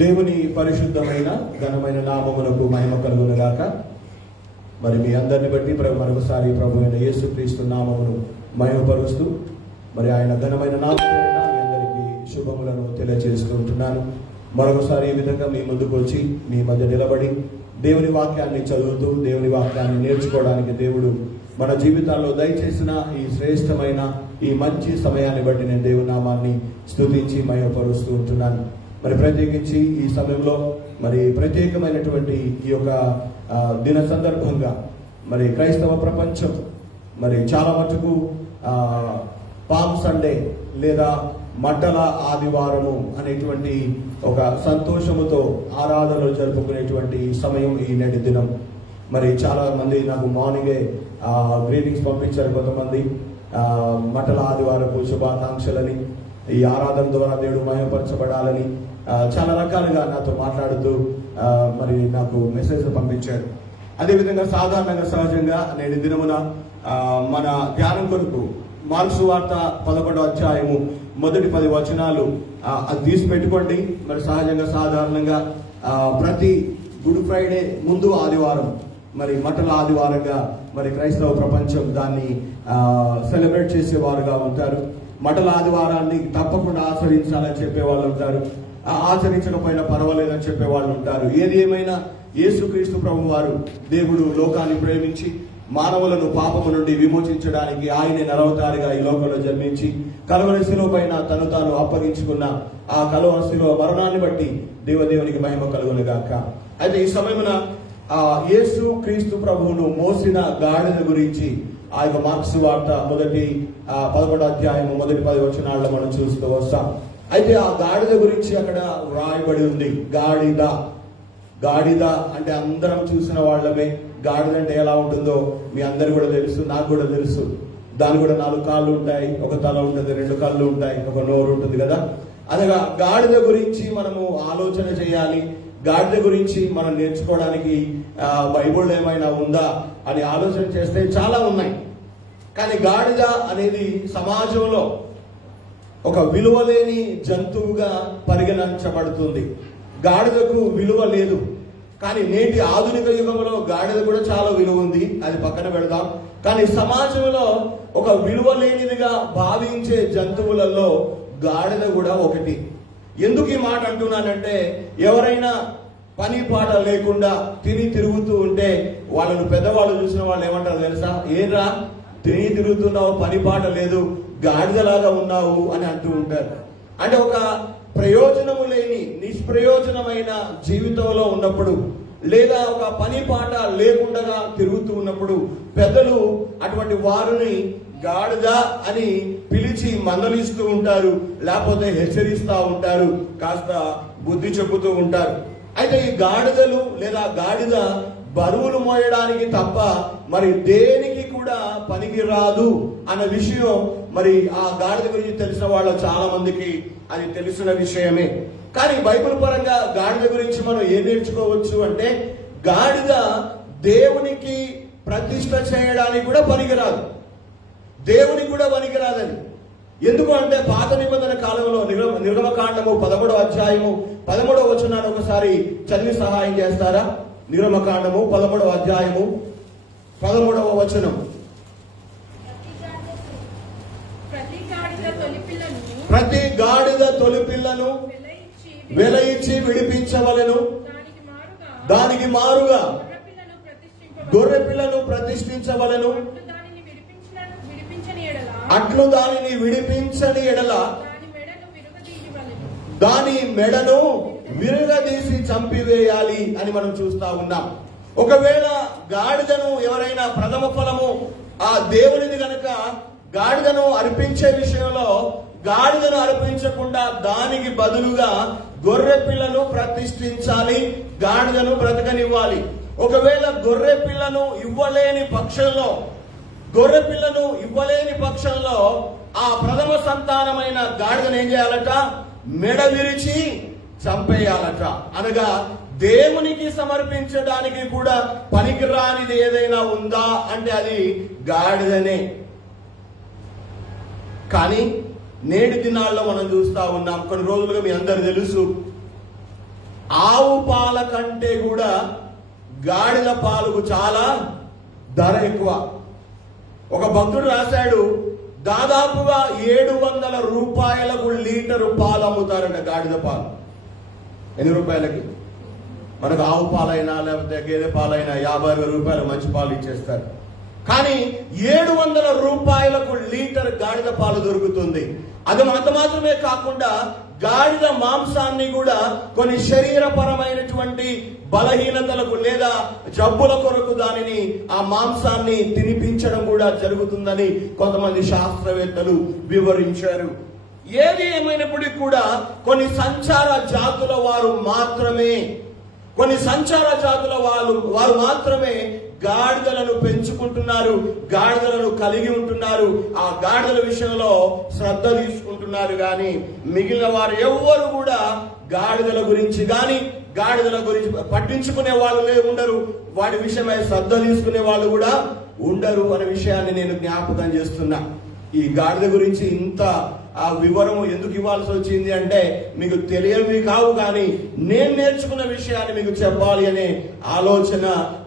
దేవుని పరిశుద్ధమైన ఘనమైన నామమునకు మహిమ కలుగునుగాక. మరి మీ అందరిని బట్టి మరొకసారి ప్రభు అయిన యేసుక్రీస్తు నామమును మహిమపరుస్తూ మరి ఆయన ఘనమైన నామమున మీ అందరికీ శుభములను తెలియజేస్తుంటున్నాను. మరొకసారి ఈ విధంగా మీ ముందుకు వచ్చి మీ మధ్య నిలబడి దేవుని వాక్యాన్ని చదువుతూ దేవుని వాక్యాన్ని నేర్చుకోవడానికి దేవుడు మన జీవితాల్లో దయచేసిన ఈ శ్రేష్టమైన ఈ మంచి సమయాన్ని బట్టి నేను దేవుని నామాన్ని స్తుతించి మహిమపరుస్తూ ఉంటున్నాను. మరి ప్రత్యేకించి ఈ సమయంలో మరి ప్రత్యేకమైనటువంటి ఈ యొక్క దిన సందర్భంగా మరి క్రైస్తవ ప్రపంచం మరి చాలా మటుకు పామ్ సండే లేదా మట్టల ఆదివారము అనేటువంటి ఒక సంతోషముతో ఆరాధనలు జరుపుకునేటువంటి సమయం ఈ నేటి దినం. మరి చాలా మంది నాకు మార్నింగే గ్రీటింగ్స్ పంపించారు. కొంతమంది మట్టల ఆదివారపు శుభాకాంక్షలని, ఈ ఆరాధన ద్వారా దేవుడు మహిమపరచబడాలని చాలా రకాలుగా నాతో మాట్లాడుతూ మరి నాకు మెసేజ్ పంపించారు. అదేవిధంగా సాధారణంగా సహజంగా నేటి దినమున మన ధ్యానం కొరకు మార్క్సు వార్త 11వ అధ్యాయము మొదటి 10 వచనాలు అది తీసి పెట్టుకోండి. మరి సహజంగా సాధారణంగా ప్రతి గుడ్ ఫ్రైడే ముందు ఆదివారం మరి మట్టల ఆదివారంగా మరి క్రైస్తవ ప్రపంచం దాన్ని సెలబ్రేట్ చేసేవారుగా ఉంటారు. మట్టల ఆదివారాన్ని తప్పకుండా ఆచరించాలని చెప్పే వాళ్ళు ఉంటారు, ఆచరించకపోయినా పర్వాలేదని చెప్పే వాళ్ళు ఉంటారు. ఏది ఏమైనా యేసుక్రీస్తు ప్రభు వారు దేవుడు లోకాన్ని ప్రేమించి మానవులను పాపము నుండి విమోచించడానికి ఆయనే నరవతారిగా ఈ లోకంలో జన్మించి కలువరి శిలువ పైన తను తాను అప్పగించుకున్న ఆ కలువరి శిలువ మరణాన్ని బట్టి దేవునికి మహిమ కలుగును గాక. అయితే ఈ సమయమున యేసు క్రీస్తు ప్రభువును మోసిన గాడిద గురించి ఆ యొక్క మార్క్సు వార్త మొదటి 11వ అధ్యాయము మొదటి 10 వచనాల్లో మనం చూస్తూ వస్తాం. అయితే ఆ గాడిద గురించి అక్కడ వ్రాయబడి ఉంది. గాడిద అంటే అందరం చూసిన వాళ్ళమే. గాడిద అంటే ఎలా ఉంటుందో మీ అందరు కూడా తెలుసు, నాకు కూడా తెలుసు. దాని కూడా 4 కాళ్ళు ఉంటాయి, ఒక తల ఉంటుంది, 2 కళ్ళు ఉంటాయి, ఒక నోరు ఉంటుంది కదా. అనగా గాడిద గురించి మనము ఆలోచన చేయాలి. గాడిద గురించి మనం నేర్చుకోవడానికి బైబిల్ ఏమైనా ఉందా అని ఆలోచన చేస్తే చాలా ఉన్నాయి. కానీ గాడిద అనేది సమాజంలో ఒక విలువలేని జంతువుగా పరిగణించబడుతుంది. గాడిదకు విలువ లేదు. కానీ నేటి ఆధునిక యుగంలో గాడిద కూడా చాలా విలువ ఉంది, అది పక్కన పెడదాం. కానీ సమాజంలో ఒక విలువ లేనిదిగా భావించే జంతువులలో గాడిద కూడా ఒకటి. ఎందుకు ఈ మాట అంటున్నానంటే, ఎవరైనా పని పాట లేకుండా తిని తిరుగుతూ ఉంటే వాళ్ళను పెద్దవాళ్ళు చూసిన వాళ్ళు ఏమంటారు తెలుసా? ఏరా తిని తిరుగుతున్నావు, పని పాట లేదు, గాడిదలాగా ఉన్నావు అని అంటూ ఉంటారు. అంటే ఒక ప్రయోజనము లేని నిష్ప్రయోజనమైన జీవితంలో ఉన్నప్పుడు లేదా ఒక పని పాట లేకుండా తిరుగుతూ ఉన్నప్పుడు పెద్దలు అటువంటి వారిని గాడిద అని పిలిచి మందలిస్తూ ఉంటారు, లేకపోతే హెచ్చరిస్తూ ఉంటారు, కాస్త బుద్ధి చెబుతూ ఉంటారు. అయితే ఈ గాడిదలు లేదా గాడిద బరువులు మోయడానికి తప్ప మరి దేనికి కూడా పనికి రాదు అన్న విషయం మరి ఆ గాడిద గురించి తెలిసిన వాళ్ళు చాలా మందికి అది తెలిసిన విషయమే. కానీ బైబిల్ పరంగా గాడిద గురించి మనం ఏం నేర్చుకోవచ్చు అంటే, గాడిద దేవునికి ప్రతిష్ట చేయడానికి కూడా పనికిరాదు, దేవునికి కూడా పనికిరాదని. ఎందుకు అంటే పాత నిబంధన కాలంలో నిర్గమకాండము 11వ అధ్యాయము 13వ వచనాన్ని ఒకసారి చదివి సహాయం చేస్తారా? నిర్గమకాండము 11వ అధ్యాయము 13వ వచనం. ప్రతి గాడిద తొలి పిల్లను వెల ఇచ్చి విడిపించవలెను, దానికి మారుగా గొర్రె పిల్లను ప్రతిష్ఠించవలెను, అట్లు దానిని విడిపించని ఎడల దాని మెడను విరగదీసి చంపివేయాలి అని మనం చూస్తా ఉన్నాం. ఒకవేళ గాడిదను ఎవరైనా ప్రథమ ఫలము ఆ దేవునిది గనక గాడిదను అర్పించే విషయంలో గాడిదను అర్పించకుండా దానికి బదులుగా గొర్రె పిల్లను ప్రతిష్ఠించాలి, గాడిదను బ్రతకనివ్వాలి. ఒకవేళ గొర్రె పిల్లను ఇవ్వలేని పక్షంలో ఆ ప్రథమ సంతానమైన గాడిదను ఏం చేయాలట? మెడ విరిచి చంపేయాలట. అనగా దేవునికి సమర్పించడానికి కూడా పనికిరానిది ఏదైనా ఉందా అంటే అది గాడిదనే. కానీ నేటి దినాల్లో మనం చూస్తా ఉన్నాం. కొన్ని రోజులుగా మీ అందరు తెలుసు, ఆవు పాల కంటే కూడా గాడిద పాలకు చాలా ధర ఎక్కువ. ఒక భక్తుడు రాశాడు, దాదాపుగా 700 రూపాయలకు లీటరు పాలు అమ్ముతారంట, గాడిద పాలు. ఎన్ని రూపాయలకి? మనకు ఆవు పాలైనా లేకపోతే గేదె పాలైనా 50 రూపాయలు మంచి పాలు ఇచ్చేస్తారు. కానీ 700 రూపాయలకు లీటర్ గాడిద పాలు దొరుకుతుంది. అది అంత మాత్రమే కాకుండా గాడిద మాంసాన్ని కూడా కొన్ని శరీరపరమైనటువంటి బలహీనతలకు లేదా జబ్బుల కొరకు దానిని ఆ మాంసాన్ని తినిపించడం కూడా జరుగుతుందని కొంతమంది శాస్త్రవేత్తలు వివరించారు. ఏది ఏమైనప్పటికీ కూడా కొన్ని సంచార జాతుల వారు మాత్రమే వారు మాత్రమే గాడిదలను పెంచుకుంటున్నారు, గాడిదలను కలిగి ఉంటున్నారు, ఆ గాడిదల విషయంలో శ్రద్ధ తీసుకుంటున్నారు. కానీ మిగిలిన వారు ఎవ్వరు కూడా గాడిదల గురించి పట్టించుకునే వాళ్ళు ఉండరు, వాటి విషయమై శ్రద్ధ తీసుకునే వాళ్ళు కూడా ఉండరు అనే విషయాన్ని నేను జ్ఞాపకం చేస్తున్నా. ఈ గాడిద గురించి ఇంత ఆ వివరము ఎందుకు ఇవ్వాల్సి వచ్చింది అంటే, మీకు తెలియనివి కావు, కానీ నేను నేర్చుకున్న విషయాన్ని మీకు చెప్పాలి అనే ఆలోచన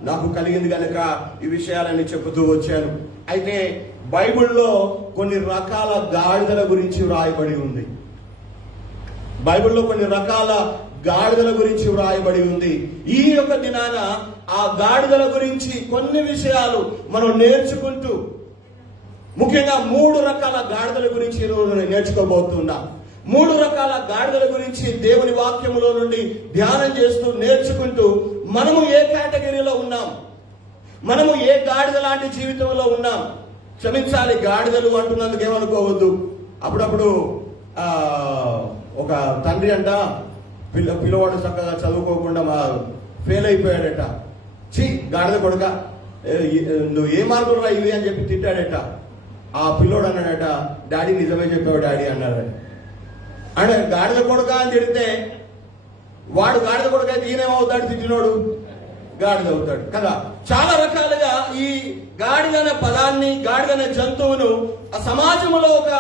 నాకు కలిగింది కనుక ఈ విషయాలని చెబుతూ వచ్చాను. అయితే బైబిల్లో కొన్ని రకాల గాడిదల గురించి వ్రాయబడి ఉంది. ఈ యొక్క దినాన ఆ గాడిదల గురించి కొన్ని విషయాలు మనం నేర్చుకుంటూ, ముఖ్యంగా 3 రకాల గాడిదల గురించి నేర్చుకోబోతున్నా. 3 రకాల గాడిదల గురించి దేవుని వాక్యములో నుండి ధ్యానం చేస్తూ నేర్చుకుంటూ, మనము ఏ కేటగిరీలో ఉన్నాం, మనము ఏ గాడిద లాంటి జీవితంలో ఉన్నాం. క్షమించాలి, గాడిదలు అంటున్నందుకు ఏమనుకోవద్దు. అప్పుడప్పుడు ఒక తండ్రి అంట పిల్లవాడు చక్కగా చదువుకోకుండా ఫెయిల్ అయిపోయాడట. గాడిద కొడుక, నువ్వు ఏ మార్కులు రా ఇవి అని చెప్పి తిట్టాడట. ఆ పిల్లోడు అన్నాడట, డాడీ నిజమే చెప్పావు డాడీ అన్నాడు. అంటే గాడిద కొడుక అని తిడితే వాడు గాడిద కొడుక అయితే ఈయనేమవుతాడు, తిట్టినోడు గాడిద అవుతాడు కదా. చాలా రకాలుగా ఈ గాడిదనే పదాన్ని, గాడిదనే జంతువును ఆ సమాజంలో ఒక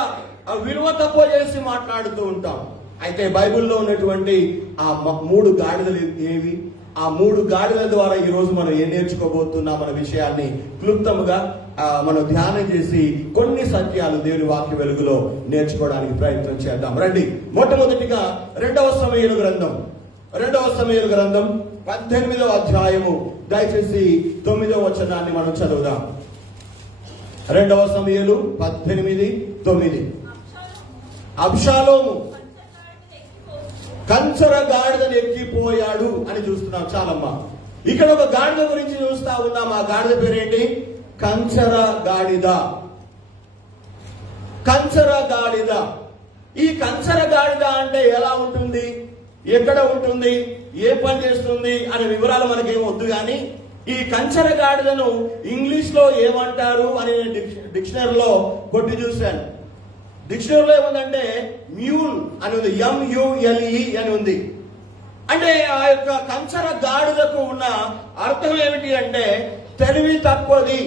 విలువ తక్కువ చేసి మాట్లాడుతూ ఉంటాం. అయితే బైబిల్లో ఉన్నటువంటి ఆ 3 గాడిదలు ఏవి, ఆ 3 గాడిదల ద్వారా ఈ రోజు మనం ఏం నేర్చుకోబోతున్నాం అనే విషయాన్ని క్లుప్తముగా మనం ధ్యానం చేసి కొన్ని సత్యాలు దేవుని వాక్య వెలుగులో నేర్చుకోవడానికి ప్రయత్నం చేద్దాం. రండి. మొట్టమొదటిగా 2వ సమూయేలు గ్రంథం 18వ అధ్యాయము, దయచేసి 9వ వచనాన్ని మనం చదువుదాం. 2వ సమూయేలు 18:9. అబ్షాలోము కంచర గాడిదను ఎక్కిపోయాడు అని చూస్తున్నాం. చాలమ్మా, ఇక్కడ ఒక గాడిద గురించి చూస్తా ఉన్నాం. ఆ గాడిద పేరేంటి? కంచర గాడిద. ఈ కంచర గాడిద అంటే ఎలా ఉంటుంది, ఎక్కడ ఉంటుంది, ఏ పని చేస్తుంది అనే వివరాలు మనకేం వద్దు. కానీ ఈ కంచర గాడిదను ఇంగ్లీష్ లో ఏమంటారు అని డిక్షనరీలో కొట్టి చూశాను. డిక్షనరీలో ఏముందంటే మ్యూల్ అని ఉంది, MULE అని ఉంది. అంటే ఆ యొక్క కంచర గాడిదకు ఉన్న అర్థం ఏమిటి అంటే తెలివి తక్కువది,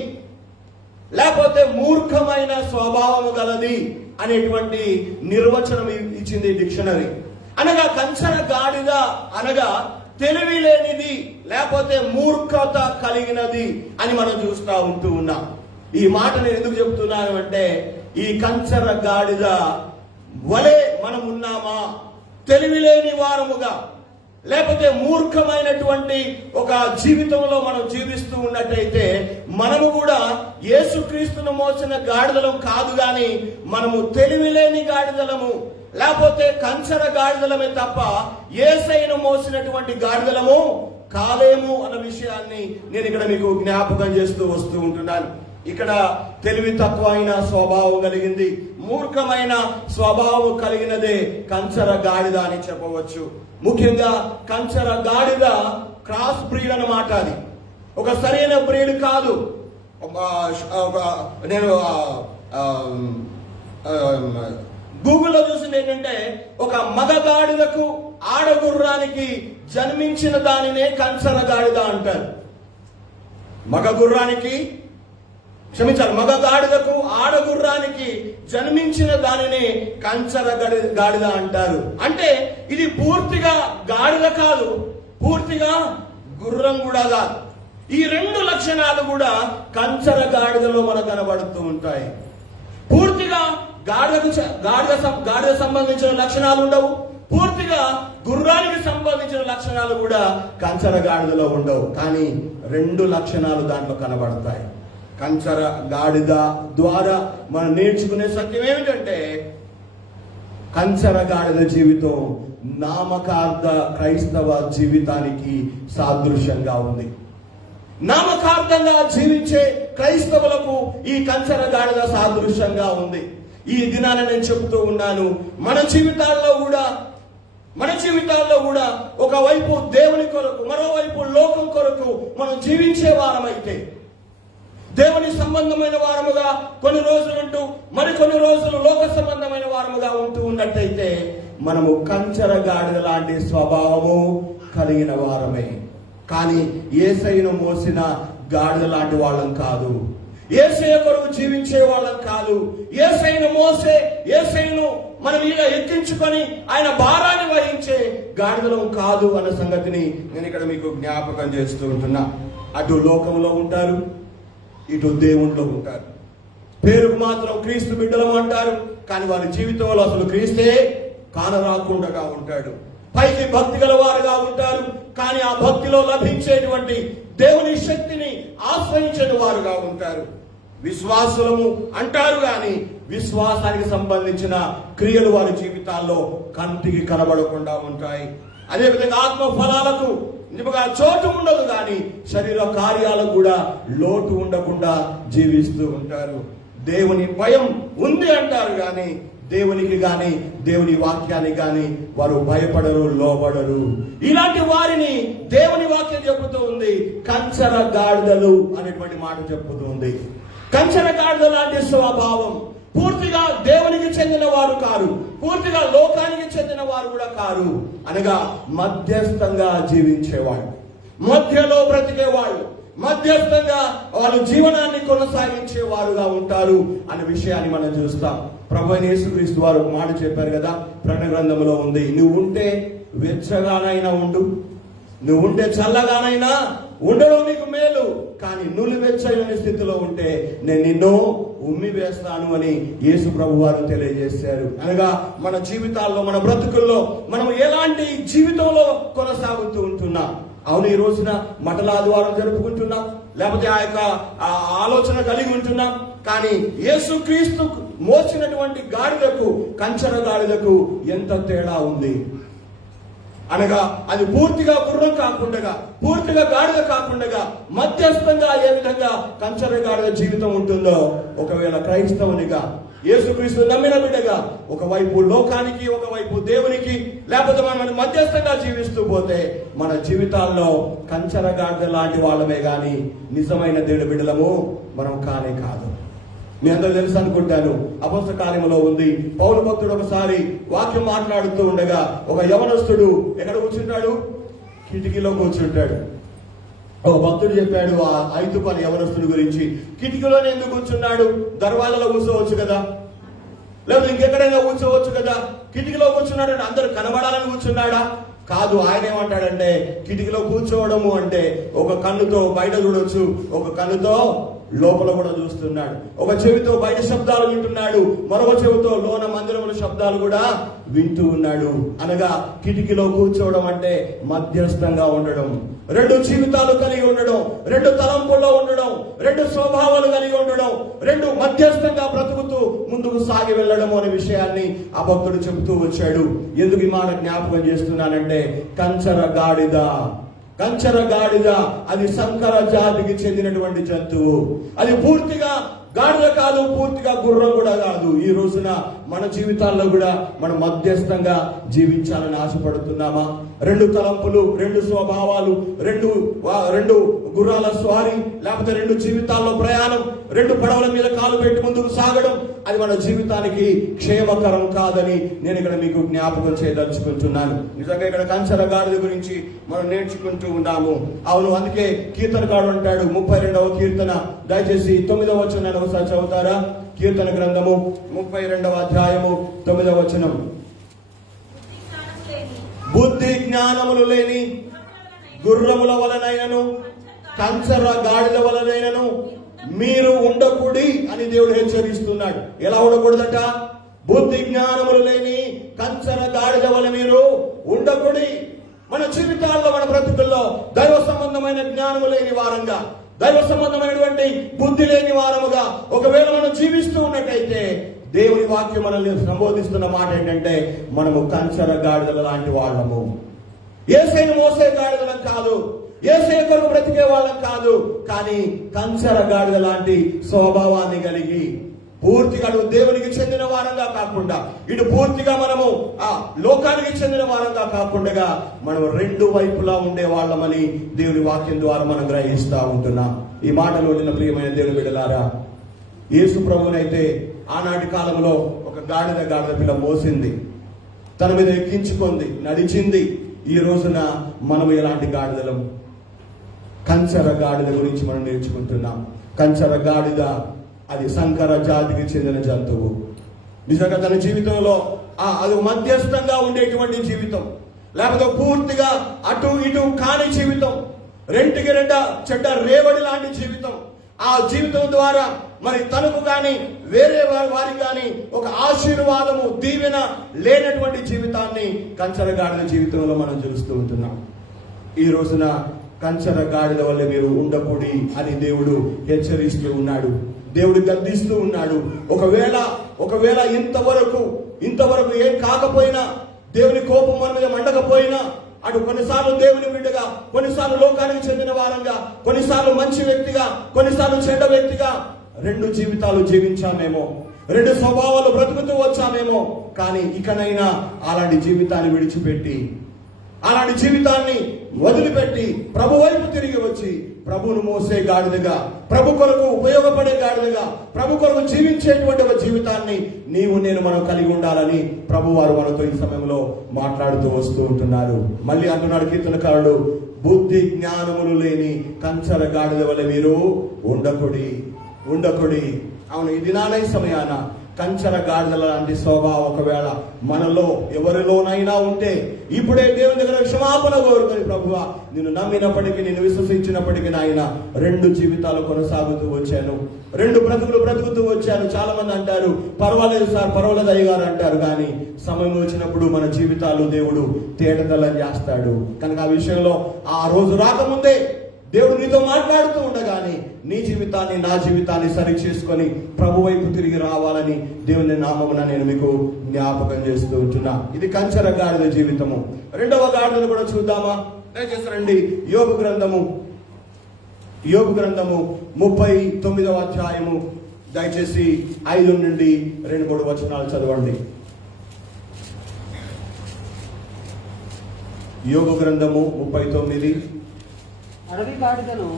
లేకపోతే మూర్ఖమైన స్వభావము గలది అనేటువంటి నిర్వచనం ఇచ్చింది డిక్షనరీ. అనగా కంచర గాడిద అనగా తెలివి లేనిది, లేకపోతే మూర్ఖత కలిగినది అని మనం చూస్తూ ఉన్నాం. ఈ మాట నేను ఎందుకు చెప్తున్నాను అంటే, ఈ కంచర గాడిద వలె మనం ఉన్నామా? తెలివి లేని వారముగా, లేకపోతే మూర్ఖమైనటువంటి ఒక జీవితంలో మనం జీవిస్తూ ఉన్నట్టయితే మనము కూడా యేసుక్రీస్తును మోసిన గాడిదలం కాదు, కానీ మనము తెలివి లేని గాడిదలము, లేకపోతే కంచర గాడిదలమే తప్ప యేసయ్యను మోసినటువంటి గాడిదలము కాలేము అన్న విషయాన్ని నేను ఇక్కడ మీకు జ్ఞాపకం చేస్తూ వస్తూ ఉంటున్నాను. ఇక్కడ తెలివి తక్కువైన స్వభావం కలిగింది, మూర్ఖమైన స్వభావం కలిగినదే కంచర గాడిద అని చెప్పవచ్చు. ముఖ్యంగా కంచర గాడిద క్రాస్ బ్రీడ్ అన్నమాట. అది ఒక సరైన బ్రీడ్ కాదు. నేను గూగుల్లో చూసింది ఏంటంటే, ఒక మగ గాడిదకు ఆడగుర్రానికి జన్మించిన దానినే కంచర గాడిద అంటారు. మగ గాడిదకు ఆడగుర్రానికి జన్మించిన దానిని కంచర గాడిద అంటారు. అంటే ఇది పూర్తిగా గాడిద కాదు, పూర్తిగా గుర్రం కూడా కాదు. ఈ రెండు లక్షణాలు కూడా కంచర గాడిదలో మనకు కనబడుతూ ఉంటాయి. పూర్తిగా గాడిద సంబంధించిన లక్షణాలు ఉండవు, పూర్తిగా గుర్రానికి సంబంధించిన లక్షణాలు కూడా కంచర గాడిదలో ఉండవు. కానీ రెండు లక్షణాలు దాంట్లో కనబడతాయి. కంచర గాడిద ద్వారా మనం నేర్చుకునే సత్యం ఏమిటంటే, కంచర గాడిద జీవితం నామకార్థ క్రైస్తవ జీవితానికి సాదృశ్యంగా ఉంది. నామకార్థంగా జీవించే క్రైస్తవులకు ఈ కంచర గాడిద సాదృశ్యంగా ఉంది. ఈ దినాన నేను చెబుతూ ఉన్నాను, మన జీవితాల్లో కూడా ఒకవైపు దేవుని కొరకు, మరోవైపు లోకం కొరకు మనం జీవించే వారమైతే, దేవుని సంబంధమైన వారముగా కొన్ని రోజులు ఉంటూ మరికొన్ని రోజులు లోక సంబంధమైన వారముగా ఉంటూ ఉన్నట్టయితే మనము కంచర గాడిద లాంటి స్వభావము కలిగిన వారమే. కానీ యేసయ్యను మోసిన గాడిద లాంటి వాళ్ళం కాదు, యేసయ్య కొరకు జీవించే వాళ్ళం కాదు. యేసయ్యను మోసే, యేసయ్యను మన మీద ఎక్కించుకొని ఆయన భారాన్ని వహించే గాడిదలం కాదు అన్న సంగతిని నేను ఇక్కడ మీకు జ్ఞాపకం చేస్తూ ఉంటున్నా. అటు లోకంలో ఉంటారు, ఇటు దేవుణ్ణిలో ఉంటారు. పేరుకు మాత్రం క్రీస్తు బిడ్డలం అంటారు, కానీ వారి జీవితంలో అసలు క్రీస్తే కానరాకుండా ఉంటాడు. పైకి భక్తి గల వారుగా ఉంటారు, కానీ ఆ భక్తిలో లభించేటువంటి దేవుని శక్తిని ఆశ్రయించని వారుగా ఉంటారు. విశ్వాసులము అంటారు, కానీ విశ్వాసానికి సంబంధించిన క్రియలు వారి జీవితాల్లో కంటికి కనబడకుండా ఉంటాయి. అదేవిధంగా ఆత్మ ఫలాలకు నిజంగా చోటు ఉండదు, కానీ శరీర కార్యాలకు కూడా లోటు ఉండకుండా జీవిస్తూ ఉంటారు. దేవుని భయం ఉంది అంటారు, కానీ దేవునికి గాని దేవుని వాక్యానికి గాని వారు భయపడరు, లోబడరు. ఇలాంటి వారిని దేవుని వాక్యం చెబుతూ ఉంది, కంచర గాడిదలు అనేటువంటి మాట చెబుతూ ఉంది. కంచర గాడిద లాంటి స్వభావం, పూర్తిగా దేవునికి చెందిన వారు కారు, పూర్తిగా లోకానికి చెందిన వారు కూడా కారు. అనగా మధ్యస్థంగా జీవించేవాళ్ళు, మధ్యలో బ్రతికేవాళ్ళు, మధ్యస్థంగా వాళ్ళు జీవనాన్ని కొనసాగించే వారుగా ఉంటారు అనే విషయాన్ని మనం చూస్తాం. ప్రభువైన యేసుక్రీస్తు వారు మాట చెప్పారు కదా, ప్రకటన గ్రంథంలో ఉంది, నువ్వు ఉంటే వెచ్చగానైనా ఉండు, నువ్వు ఉంటే చల్లగానైనా ఉండడం నీకు మేలు, కానీ నులివెచ్చని స్థితిలో ఉంటే నేను నిన్ను ఉమ్మి వేస్తాను అని యేసు ప్రభు వారు తెలియజేశారు. అనగా మన జీవితాల్లో, మన బ్రతుకుల్లో మనం ఎలాంటి జీవితంలో కొనసాగుతూ ఉంటున్నాం. అవును, ఈ రోజున మటల ఆదివారం జరుపుకుంటున్నాం, లేకపోతే ఆ యొక్క ఆలోచన కలిగి ఉంటున్నాం, కానీ యేసుక్రీస్తు మోసినటువంటి గాడిదకు, కంచర గాడిదకు ఎంత తేడా ఉంది. అనగా అది పూర్తిగా గుర్రం కాకుండా, పూర్తిగా గాడిద కాకుండా మధ్యస్థంగా ఏ విధంగా కంచర గాడిద జీవితం ఉంటుందో, ఒకవేళ క్రైస్తవునిగా, యేసుక్రీస్తు నమ్మిన బిడ్డగా ఒకవైపు లోకానికి, ఒకవైపు దేవునికి, లేకపోతే మనం మధ్యస్థంగా జీవిస్తూ పోతే మన జీవితాల్లో కంచర గాడిద లాంటి వాళ్ళమే గాని నిజమైన దేవుని బిడ్డలము మనం కానే కాదు. మీ అందరూ తెలుసు అనుకుంటాను, అపొస్తలుల కార్యములో ఉంది, పౌలు భక్తుడు ఒకసారి వాక్యం మాట్లాడుతూ ఉండగా ఒక యవనస్తుడు ఎక్కడ కూర్చుంటాడు, కిటికీలో కూర్చుంటాడు. ఒక భక్తుడు చెప్పాడు ఆ ఐదుపు అనే యవనస్తుడి గురించి, కిటికీలోనే ఎందుకు కూర్చున్నాడు, దర్వాజలో కూర్చోవచ్చు కదా, లేకపోతే ఇంకెక్కడైనా కూర్చోవచ్చు కదా, కిటికీలో కూర్చున్నాడు అందరూ కనబడాలని కూర్చున్నాడా? కాదు. ఆయన ఏమంటాడంటే, కిటికీలో కూర్చోవడము అంటే ఒక కన్నుతో బయట చూడొచ్చు, ఒక కన్నుతో లోపల కూడా చూస్తున్నాడు. ఒక చెవితో బయట శబ్దాలు వింటున్నాడు, మరొక చెవితో లోన మందిరముల శబ్దాలు కూడా వింటూ ఉన్నాడు. అనగా కిటికీలో కూర్చోవడం అంటే మధ్యస్థంగా ఉండడం, రెండు జీవితాలు కలిగి ఉండడం, రెండు తలంపుల్లో ఉండడం, రెండు స్వభావాలు కలిగి ఉండడం, రెండు మధ్యస్థంగా బ్రతుకుతూ ముందుకు సాగి వెళ్ళడం అనే విషయాన్ని ఆ భక్తుడు చెబుతూ వచ్చాడు. ఎందుకు ఈ మాట జ్ఞాపకం చేస్తున్నానంటే, కంచర గాడిద అది సంకర జాతికి చెందినటువంటి జంతువు. అది పూర్తిగా గాడిద కాదు, పూర్తిగా గుర్రం కూడా కాదు. ఈ రోజున మన జీవితాల్లో కూడా మనం మధ్యస్థంగా జీవించాలని ఆశపడుతున్నామా? రెండు తలంపులు, రెండు స్వభావాలు, రెండు గుర్రాల స్వారీ, లేకపోతే రెండు జీవితాల్లో ప్రయాణం, రెండు పడవల మీద కాలు పెట్టి ముందుకు సాగడం, అది మన జీవితానికి క్షేమకరం కాదని నేను ఇక్కడ మీకు జ్ఞాపకం చేయదలుచుకుంటున్నాను. నిజంగా ఇక్కడ కంచర గాడిద గురించి మనం నేర్చుకుంటూ ఉన్నాము. అవును, అందుకే కీర్తనకారుడు అంటాడు, 32వ కీర్తన, దయచేసి 9వ వచనం ఒకసారి చదువుతారా? కీర్తన గ్రంథము 32వ అధ్యాయము 9వ వచనం. బుద్ధి బుద్ధి జ్ఞానములు లేని గుర్రముల వలనైనను కంచర గాడిద వలనైనను మీరు ఉండకూడి అని దేవుడు హెచ్చరిస్తున్నాడు. ఎలా ఉండకూడదట? బుద్ధి జ్ఞానములు లేని కంచర గాడిద వలన మీరు ఉండకూడి. మన జీవితాల్లో, మన బ్రతుకుల్లో దైవ సంబంధమైన జ్ఞానము లేని వారంగా, దైవ సంబంధమైనటువంటి బుద్ధి లేని వారముగా ఒకవేళ మనం జీవిస్తూ ఉన్నట్టయితే దేవుని వాక్యం మనల్ని సంబోధిస్తున్న మాట ఏంటంటే, మనము కంచర గాడిదల లాంటి వాళ్ళము. యేసయ్యను మోసే గాడిదలం కాదు, యేసయ్య కొరకు బ్రతికే వాళ్ళం కాదు. కానీ కంచర గాడిద లాంటి స్వభావాన్ని కలిగి, పూర్తిగా అటు దేవునికి చెందిన వారంగా కాకుండా, ఇటు పూర్తిగా మనము ఆ లోకానికి చెందిన వారంగా కాకుండా, మనం రెండు వైపులా ఉండే వాళ్ళమని దేవుని వాక్యం ద్వారా మనం గ్రహిస్తా ఉంటున్నాం. ఈ మాటలు విన్న ప్రియమైన దేవుని బిడ్డలారా, యేసు ప్రభువునైతే ఆనాటి కాలంలో ఒక గాడిద పిల్ల మోసింది, తన మీద ఎక్కించుకుంది, నడిచింది. ఈ రోజున మనం ఎలాంటి గాడిదలం? కంచర గాడిద గురించి మనం నేర్చుకుంటున్నాం. కంచర గాడిద అది సంకర జాతికి చెందిన జంతువు. నిజంగా తన జీవితంలో అది మధ్యస్థంగా ఉండేటువంటి జీవితం, లేకపోతే పూర్తిగా అటు ఇటు కాని జీవితం, రెంటికి చెడ్డ రేవడి లాంటి జీవితం. ఆ జీవితం ద్వారా మరి తనకు కానీ వేరే వారికి కానీ ఒక ఆశీర్వాదము, దీవెన లేనటువంటి జీవితాన్ని కంచర గాడిద జీవితంలో మనం చూస్తూ ఉంటున్నాం. ఈ రోజున కంచర గాడిద వల్ల మీరు ఉండకూడి అని దేవుడు హెచ్చరిస్తూ ఉన్నాడు, దేవుడు గద్దిస్తూ ఉన్నాడు. ఒకవేళ ఇంతవరకు ఏం కాకపోయినా, దేవుని కోపం మన మీద మండకపోయినా, అటు కొన్నిసార్లు దేవుని బిడ్డగా, కొన్నిసార్లు లోకానికి చెందిన వారంగా, కొన్నిసార్లు మంచి వ్యక్తిగా, కొన్నిసార్లు చెడ్డ వ్యక్తిగా రెండు జీవితాలు జీవించామేమో, రెండు స్వభావాలు బ్రతుకుతూ వచ్చామేమో. కానీ ఇకనైనా అలాంటి జీవితాన్ని విడిచిపెట్టి, అలాంటి జీవితాన్ని వదిలిపెట్టి ప్రభు వైపు తిరిగి వచ్చి ప్రభువును మోసే గాడిదగా, ప్రభు కొరకు ఉపయోగపడే గాడిదగా, ప్రభు కొరకు జీవించేటువంటి ఒక జీవితాన్ని నేను మనం కలిగి ఉండాలని ప్రభు వారు మనతో ఈ సమయంలో మాట్లాడుతూ వస్తూ ఉంటున్నారు. మళ్ళీ అంటున్నాడు కీర్తనకారుడు, బుద్ధి జ్ఞానములు లేని కంచర గాడిద వల్ల మీరు ఉండకూడి. అవును, ఈ దినాలై సమయాన కంచర గాడిదల లాంటి స్వభావం ఒకవేళ మనలో ఎవరిలోనైనా ఉంటే ఇప్పుడే దేవుని దగ్గర క్షమాపణ కోరుకొని, ప్రభువా నిన్ను నమ్మినప్పటికీ, నిన్ను విశ్వసించినప్పటికీ నాయన రెండు జీవితాలు కొనసాగుతూ వచ్చాను, రెండు బ్రతుకుతూ వచ్చాను. చాలా మంది అంటారు, పర్వాలేదు సార్, పర్వాలేదు అయ్యగారు అంటారు. కానీ సమయం వచ్చినప్పుడు మన జీవితాలు దేవుడు తేటతెల్లం చేస్తాడు. కనుక ఆ విషయంలో ఆ రోజు రాకముందే దేవుడు నీతో మాట్లాడుతూ ఉండగానే నీ జీవితాన్ని, నా జీవితాన్ని సరి చేసుకొని ప్రభు వైపు తిరిగి రావాలని దేవుని నామమున నేను మీకు జ్ఞాపకం చేస్తూ ఉంటున్నా. ఇది కంచర గాడిద జీవితము. రెండవ గాడిదను కూడా చూద్దామా? దయచేసి రండి. యోబు గ్రంథము 39వ అధ్యాయము దయచేసి 5 నుండి 2-3 వచనాలు చదవండి. యోబు గ్రంథము 39. అడవి గాడిదను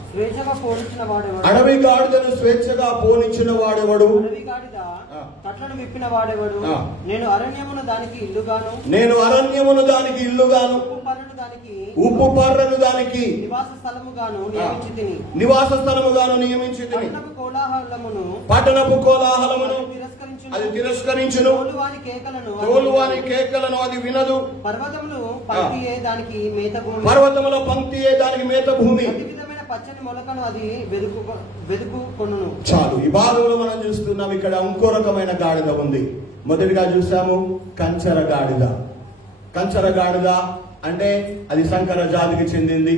స్వేచ్ఛగా పోనిచ్చిన వాడెవడు? అడవి గాడిద కట్లను విప్పిన వాడెవడు? నేను అరణ్యమును దానికి ఇల్లుగాను ఉప్పు పర్రను దానికి నివాస స్థలముగాను నియమించితిని. పట్టణపు కోలాహలమును అది తిరస్కరించును, తోలువాని కేకలను అది వినదు. పర్వతములో పంక్తియే దానికి మేత భూమి. పచ్చని మొలకను అది వెదుకుకొనును. చాలు. ఈ భాగంలో మనం చూస్తున్నాం, ఇక్కడ ఇంకో రకమైన గాడిద ఉంది. మొదటిగా చూసాము కంచర గాడిద అంటే అది సంకర జాతికి చెందింది.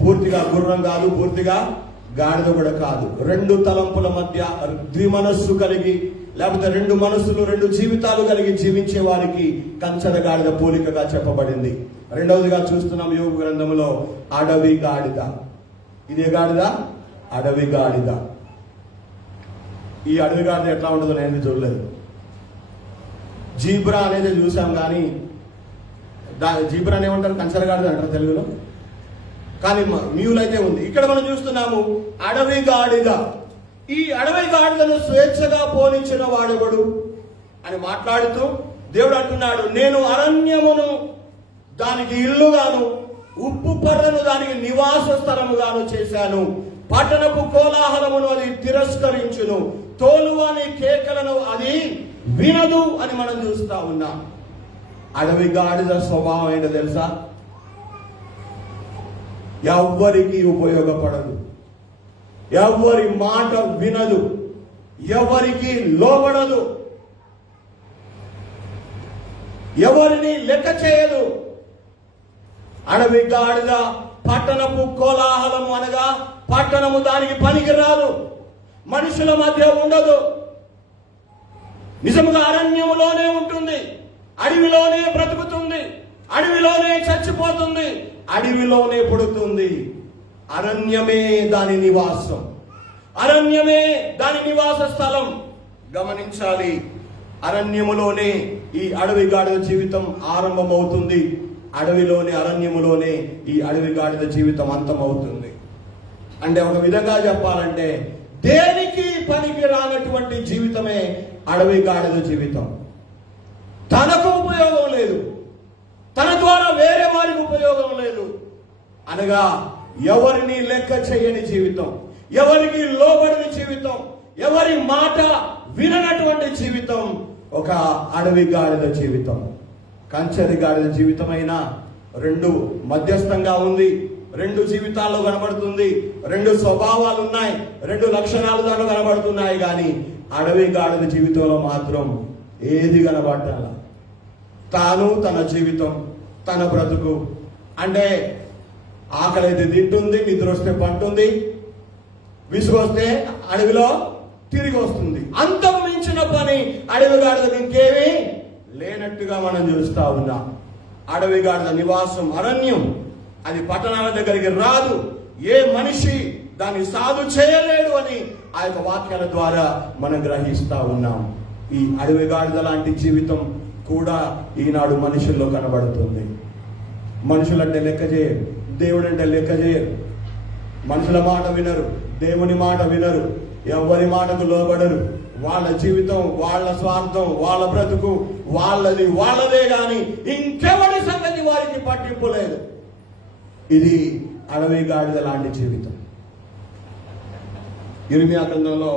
పూర్తిగా గుర్రం కాదు, పూర్తిగా గాడిద కూడా కాదు. రెండు తలంపుల మధ్య ద్విమనస్సు కలిగి, లేకపోతే రెండు మనస్సులు, రెండు జీవితాలు కలిగి జీవించే వారికి కంచర గాడిద పోలికగా చెప్పబడింది. రెండవదిగా చూస్తున్నాం యోబు గ్రంథంలో అడవి గాడిద. ఇదే గాడిద, అడవి గాడిద. ఈ అడవి గాడిద ఎట్లా ఉంటుందో నేను చూడలేదు. జీబ్రా అనేది చూసాం, కానీ జీబ్రా ఏమంటారు, కంచర గాడిద అంటారు తెలుగులో, కానీ మ్యూల్ అయితే ఉంది. ఇక్కడ మనం చూస్తున్నాము అడవి గాడిద. ఈ అడవి గాడిదను స్వేచ్ఛగా పోనించిన వాడెవడు అని మాట్లాడుతూ దేవుడు అంటున్నాడు, నేను అరణ్యమును దానికి ఇల్లుగాను, ఉప్పు పర్రను దానికి నివాస స్థలముగాను చేశాను. పట్టణపు కోలాహలమును అది తిరస్కరించును, తోలువాని కేకలను అది వినదు అని మనం చూస్తా ఉన్నాం. అడవి గాడిద స్వభావం ఏంటో తెలుసా? ఎవ్వరికి ఉపయోగపడదు, ఎవ్వరి మాట వినదు, ఎవరికి లోబడదు, ఎవరిని లెక్క చేయదు. అడవి గాడిద పట్టణపు కోలాహలము అనగా పట్టణము దానికి పనికిరాదు, మనుషుల మధ్య ఉండదు. నిజముగా అరణ్యములోనే ఉంటుంది, అడవిలోనే బ్రతుకుతుంది, అడవిలోనే చచ్చిపోతుంది, అడవిలోనే పుడుతుంది. అరణ్యమే దాని నివాసం, అరణ్యమే దాని నివాస స్థలం. గమనించాలి, అరణ్యములోనే ఈ అడవి గాడిద జీవితం ఆరంభమవుతుంది, అడవిలోనే అరణ్యములోనే ఈ అడవి గాడిద జీవితం అంతమవుతుంది. అంటే ఒక విధంగా చెప్పాలంటే దేనికి పనికి రానటువంటి జీవితమే అడవి గాడిద జీవితం. తనకు ఉపయోగం లేదు, తన ద్వారా వేరే వారికి ఉపయోగం లేదు అనగా ఎవరిని లెక్క చేయని జీవితం, ఎవరికి లోబడని జీవితం, ఎవరి మాట విననటువంటి జీవితం ఒక అడవి గాడిద జీవితం. కంచెరి గాడిద జీవితమైన రెండు మధ్యస్థంగా ఉంది, రెండు జీవితాల్లో కనబడుతుంది, రెండు స్వభావాలు ఉన్నాయి, రెండు లక్షణాలు దాంట్లో కనబడుతున్నాయి. కానీ అడవి గాడిద జీవితంలో మాత్రం ఏది కనబడాల? తాను, తన జీవితం, తన బ్రతుకు. అంటే ఆకలైతే తింటుంది, నిద్ర వస్తే పంటుంది, విసుగొస్తే అడవిలో తిరిగి వస్తుంది. అంతకు మించిన పని అడవి గాడిద ఇంకేమీ లేనట్టుగా మనం చూస్తా ఉన్నాం. అడవి గాడిద నివాసం అరణ్యం, అది పట్టణాల దగ్గరికి రాదు, ఏ మనిషి దాన్ని సాధు చేయలేడు అని ఆ యొక్క వాక్యాల ద్వారా మనం గ్రహిస్తా ఉన్నాం. ఈ అడవి గాడిద లాంటి జీవితం కూడా ఈనాడు మనుషుల్లో కనబడుతుంది. మనుషులంటే లెక్క చేయరు, దేవుడు అంటే లెక్క చేయరు, మనుషుల మాట వినరు, దేవుని మాట వినరు, ఎవరి మాటకు లోబడరు. వాళ్ళ జీవితం, వాళ్ళ స్వార్థం, వాళ్ళ బ్రతుకు వాళ్ళది వాళ్ళదే గాని ఇంకెవరి సంగతి వారికి పట్టింపు లేదు. ఇది అడవి గాడిద లాంటి జీవితం. ఇర్మియా గ్రంథంలో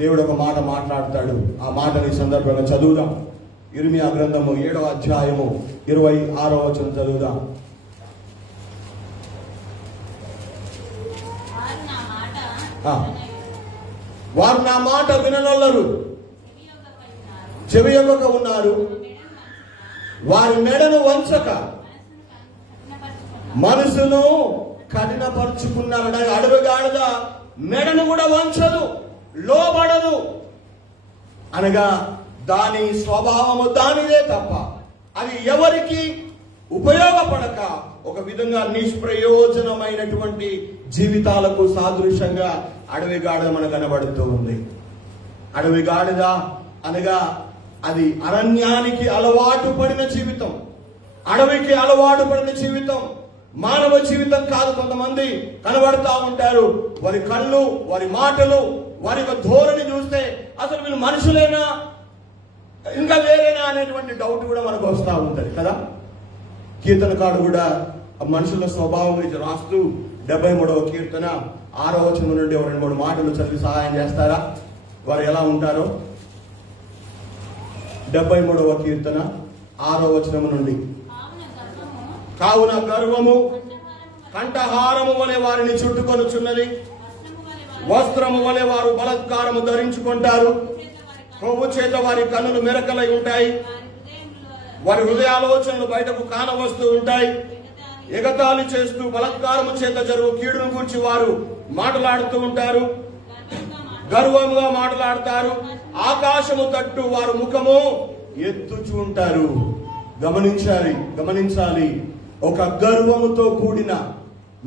దేవుడు ఒక మాట మాట్లాడతాడు. ఆ మాటని సందర్భంగా చదువుదాం. ఇర్మియా గ్రంథము 7వ అధ్యాయము 26వ వచనం చదువుదాం. వారు నా మాట విననొల్లరు, చెవియొగ్గక ఉన్నారు, వారి మెడను వంచక మనసును కఠినపరుచుకున్నారు. అడవి గాడిద మెడను కూడా వంచదు, లోబడదు అనగా దాని స్వభావము దానిదే తప్ప అది ఎవరికి ఉపయోగపడక ఒక విధంగా నిష్ప్రయోజనమైనటువంటి జీవితాలకు సాదృశ్యంగా అడవి గాడిద మనకు కనబడుతూ ఉంది. అడవి గాడిద అనగా అది అరణ్యానికి అలవాటు పడిన జీవితం, అడవికి అలవాటు పడిన జీవితం, మానవ జీవితం కాదు. కొంతమంది కనబడతా ఉంటారు, వారి కళ్ళు, వారి మాటలు, వారి యొక్క ధోరణి చూస్తే అసలు వీళ్ళు మనుషులేనా ఇంకా వేరేనా అనేటువంటి డౌట్ కూడా మనకు వస్తూ ఉంటుంది కదా. కీర్తనకాడు కూడా మనుషుల స్వభావం గురించి రాస్తూ 73వ కీర్తన 6వ వచనం నుండి 2-3 మాటలు చదివి సహాయం చేస్తారా వారు ఎలా ఉంటారో? 73వ కీర్తన 6వ వచనం నుండి. కావున గర్వము కంఠహారము వలె వారిని చుట్టుకొనుచున్నది, వస్త్రము వలె వారు బలాత్కారము ధరించుకుంటారు, కొవ్వు చేత వారి కన్నులు మెరకలై ఉంటాయి, వారి హృదయాలోచనలు బయటకు కానవస్తూ ఉంటాయి, ఎగతాళి చేస్తూ బలాత్కారము చేత జరుగు కీడును గురించి వారు మాట్లాడుతూ ఉంటారు, గర్వముగా మాట్లాడతారు, ఆకాశము తట్టు వారు ముఖము ఎత్తుచూ ఉంటారు. గమనించాలి ఒక గర్వముతో కూడిన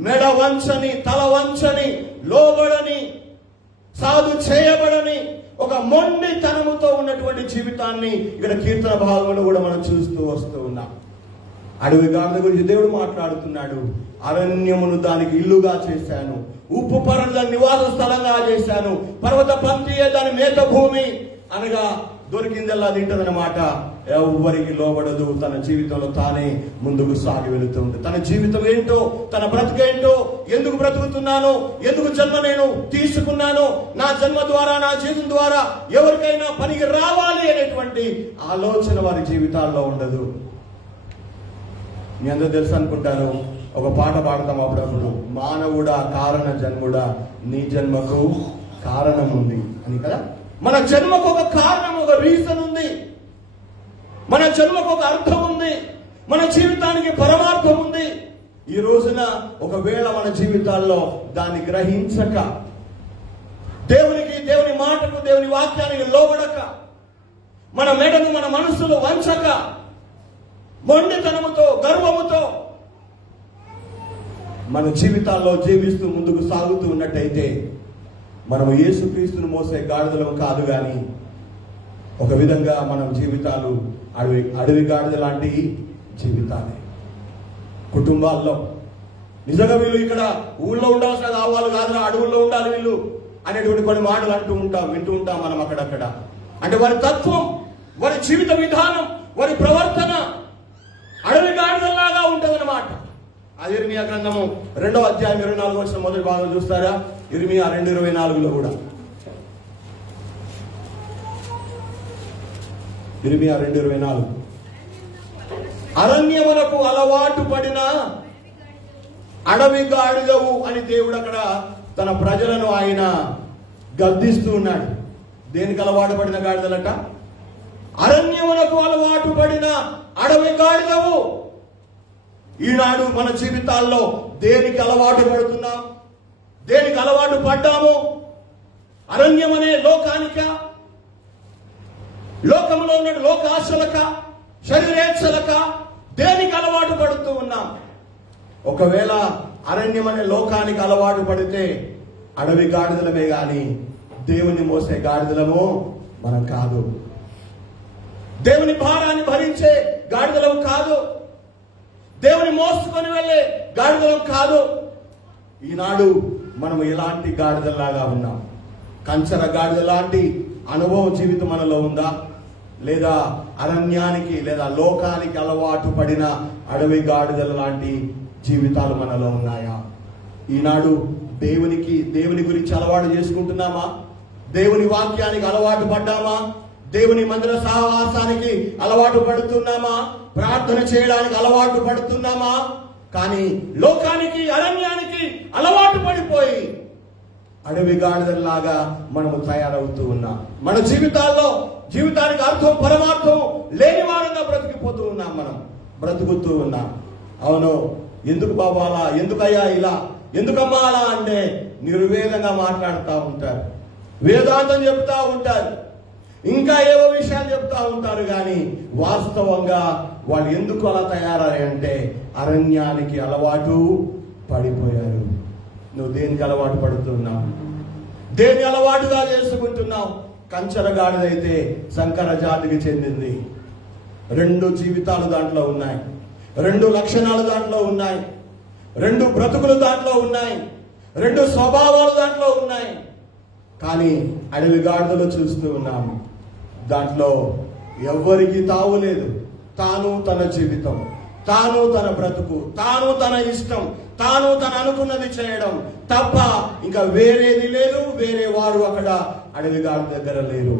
మెడ వంచని, తల వంచని, లోబడని, సాధు చేయబడని ఒక మొండితనముతో ఉన్నటువంటి జీవితాన్ని ఇక్కడ కీర్తన భాగంలో కూడా మనం చూస్తూ వస్తూ ఉన్నాం. అడవి గాడిద గురించి దేవుడు మాట్లాడుతున్నాడు. అరణ్యమును దానికి ఇల్లుగా చేశాను, ఉప్పు పర్వత నివాస స్థలంగా చేశాను, పర్వత పంక్తియే దాని మేత భూమి అనగా దొరికిందల్లా తింటదన్నమాట. ఎవరికి లోబడదు, తన జీవితంలో తానే ముందుకు సాగి వెళుతూ ఉంటుంది. తన జీవితం ఏంటో, తన బ్రతుకేంటో, ఎందుకు బ్రతుకుతున్నాను, ఎందుకు జన్మ నేను తీసుకున్నాను, నా జన్మ ద్వారా, నా జీవితం ద్వారా ఎవరికైనా పనికి రావాలి అనేటువంటి ఆలోచన వారి జీవితాల్లో ఉండదు. మీ అందరూ తెలుసు అనుకుంటాను, ఒక పాట పాడతాం అప్పుడప్పుడు, మానవుడా కారణ జన్ముడా నీ జన్మకు కారణం ఉంది అని కదా. మన జన్మకు ఒక కారణం, ఒక రీజన్ ఉంది. మన జన్మకు ఒక అర్థం ఉంది. మన జీవితానికి పరమార్థం ఉంది. ఈ రోజున ఒకవేళ మన జీవితాల్లో దాన్ని గ్రహించక, దేవుని మాటకు, దేవుని వాక్యానికి లోబడక, మన మెడను, మన మనసును వంచక, మొండితనముతో, గర్వముతో మన జీవితాల్లో జీవిస్తూ ముందుకు సాగుతూ ఉన్నట్టయితే మనము యేసుక్రీస్తును మోసే గాడిదలం కాదు, కానీ ఒక విధంగా మనం జీవితాలు అడవి గాడిద లాంటి జీవితాలే. కుటుంబాల్లో నిజంగా వీళ్ళు ఇక్కడ ఊళ్ళో ఉండాల్సిన వాళ్ళు కాదు, అడవుల్లో ఉండాలి వీళ్ళు అనేటువంటి కొన్ని మాటలు వింటూ ఉంటాం మనం అక్కడక్కడ. అంటే వారి తత్వం, వారి జీవిత విధానం, వారి ప్రవర్తన అడవి గాడిదల్లాగా ఉంటుందన్నమాట. అది ఇర్మియా గ్రంథము 2వ అధ్యాయం 24వ వచనం మొదటి భాగం చూస్తారా? ఇర్మియా 2:24లో కూడా, ఇర్మియా 2:24, అరణ్యమునకు అలవాటు పడిన అడవి గాడిదవు అని దేవుడు అక్కడ తన ప్రజలను ఆయన గద్దిస్తూ ఉన్నాడు. దేనికి అలవాటు పడిన గాడిదలట? అరణ్యమునకు అలవాటు పడిన అడవి గాడిదవు. ఈనాడు మన జీవితాల్లో దేనికి అలవాటు పడుతున్నాం? దేనికి అలవాటు పడ్డాము? అరణ్యం అనే లోకానిక, లోకంలో ఉన్న లోకాశలక, శరీరేచ్ఛలక, దేనికి అలవాటు పడుతూ ఉన్నాం? ఒకవేళ అరణ్యం అనే లోకానికి అలవాటు పడితే అడవి గాడిదలమే గాని దేవుని మోసే గాడిదలము మనం కాదు. దేవుని భారాన్ని భరించే గాడిదలం కాదు. దేవుని మోసుకొని వెళ్ళే గాడిదలం కాదు. ఈనాడు మనం ఎలాంటి గాడిదల్లాగా ఉన్నాం? కంచర గాడిద లాంటి అనుభవం జీవితం మనలో ఉందా? లేదా అరణ్యానికి లేదా లోకానికి అలవాటు పడిన అడవి గాడిదల లాంటి జీవితాలు మనలో ఉన్నాయా? ఈనాడు దేవుని గురించి అలవాటు చేసుకుంటున్నామా? దేవుని వాక్యానికి అలవాటు పడ్డామా? దేవుని మందిర సహవాసానికి అలవాటు పడుతున్నామా? ప్రార్థన చేయడానికి అలవాటు పడుతున్నామా? కానీ లోకానికి, అరణ్యానికి అలవాటు పడిపోయి అడవి గాడిదల్లాగా మనము తయారవుతూ ఉన్నాం. మన జీవితానికి అర్థం, పరమార్థం లేని వారంగా బ్రతికిపోతూ ఉన్నాం. మనం బ్రతుకుతూ ఉన్నాం. అవును, ఎందుకు బాబా అలా, ఎందుకయ్యా ఇలా, ఎందుకమ్మా అలా అంటే నిర్వేదంగా మాట్లాడుతూ ఉంటారు, వేదాంతం చెప్తా ఉంటారు, ఇంకా ఏవో విషయాలు చెప్తా ఉంటారు. కానీ వాస్తవంగా వాళ్ళు ఎందుకు అలా తయారయ్యంటే అరణ్యానికి అలవాటు పడిపోయారు. నువ్వు దేనికి అలవాటు పడుతున్నావు? దేని అలవాటుగా చేసుకుంటున్నావు? కంచర గాడిదైతే సంకర జాతికి చెందింది. 2 జీవితాలు దాంట్లో ఉన్నాయి, 2 లక్షణాలు దాంట్లో ఉన్నాయి, 2 బ్రతుకులు దాంట్లో ఉన్నాయి, 2 స్వభావాలు దాంట్లో ఉన్నాయి. కానీ అడవి గాడిదలు చూస్తూ ఉన్నాము, దాంట్లో ఎవ్వరికి తావు లేదు. తాను తన జీవితం, తాను తన బ్రతుకు, తాను తన ఇష్టం, తాను తన అనుకున్నది చేయడం తప్ప ఇంకా వేరేది లేదు. వేరే వారు అక్కడ అడవి గాడి దగ్గర లేరు.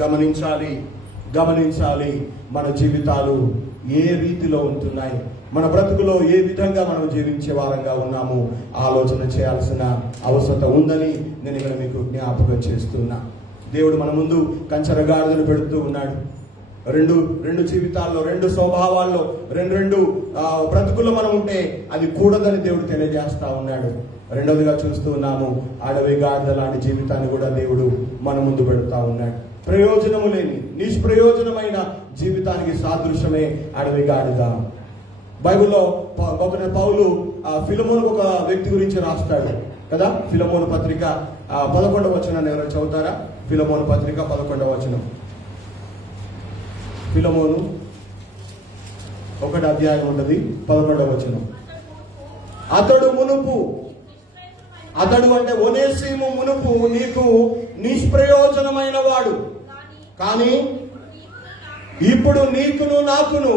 గమనించాలి మన జీవితాలు ఏ రీతిలో ఉంటున్నాయి, మన బ్రతుకులో ఏ విధంగా మనం జీవించే వారంగా ఉన్నాము ఆలోచన చేయాల్సిన అవసరం ఉందని నేను ఇక్కడ మీకు జ్ఞాపకం చేస్తున్నా. దేవుడు మన ముందు కంచర గాడిదలు పెడుతూ ఉన్నాడు. 2 జీవితాల్లో, 2 స్వభావాల్లో, 2 బ్రతుకుల్లో మనం ఉంటే అది కూడదని దేవుడు తెలియజేస్తా ఉన్నాడు. రెండవదిగా చూస్తూ ఉన్నాము, అడవి గాడిద లాంటి జీవితాన్ని కూడా దేవుడు మన ముందు పెడతా ఉన్నాడు. ప్రయోజనము లేని, నిష్ప్రయోజనమైన జీవితానికి సాదృశ్యమే అడవి గాడిద. బైబిల్లో పౌలు ఫిలమోను ఒక వ్యక్తి గురించి రాస్తాడు కదా. ఫిలమోను పత్రిక 11వ వచనాన్ని ఎవరైనా చదువుతారా? ఫిలమోను పత్రిక 11వ వచనం. ఫిలమోను 1వ అధ్యాయం ఉన్నది, 11వ వచనం. అతడు అంటే ఒనేసిము మునుపు నీకు నిష్ప్రయోజనమైన వాడు, కానీ ఇప్పుడు నీకును నాకును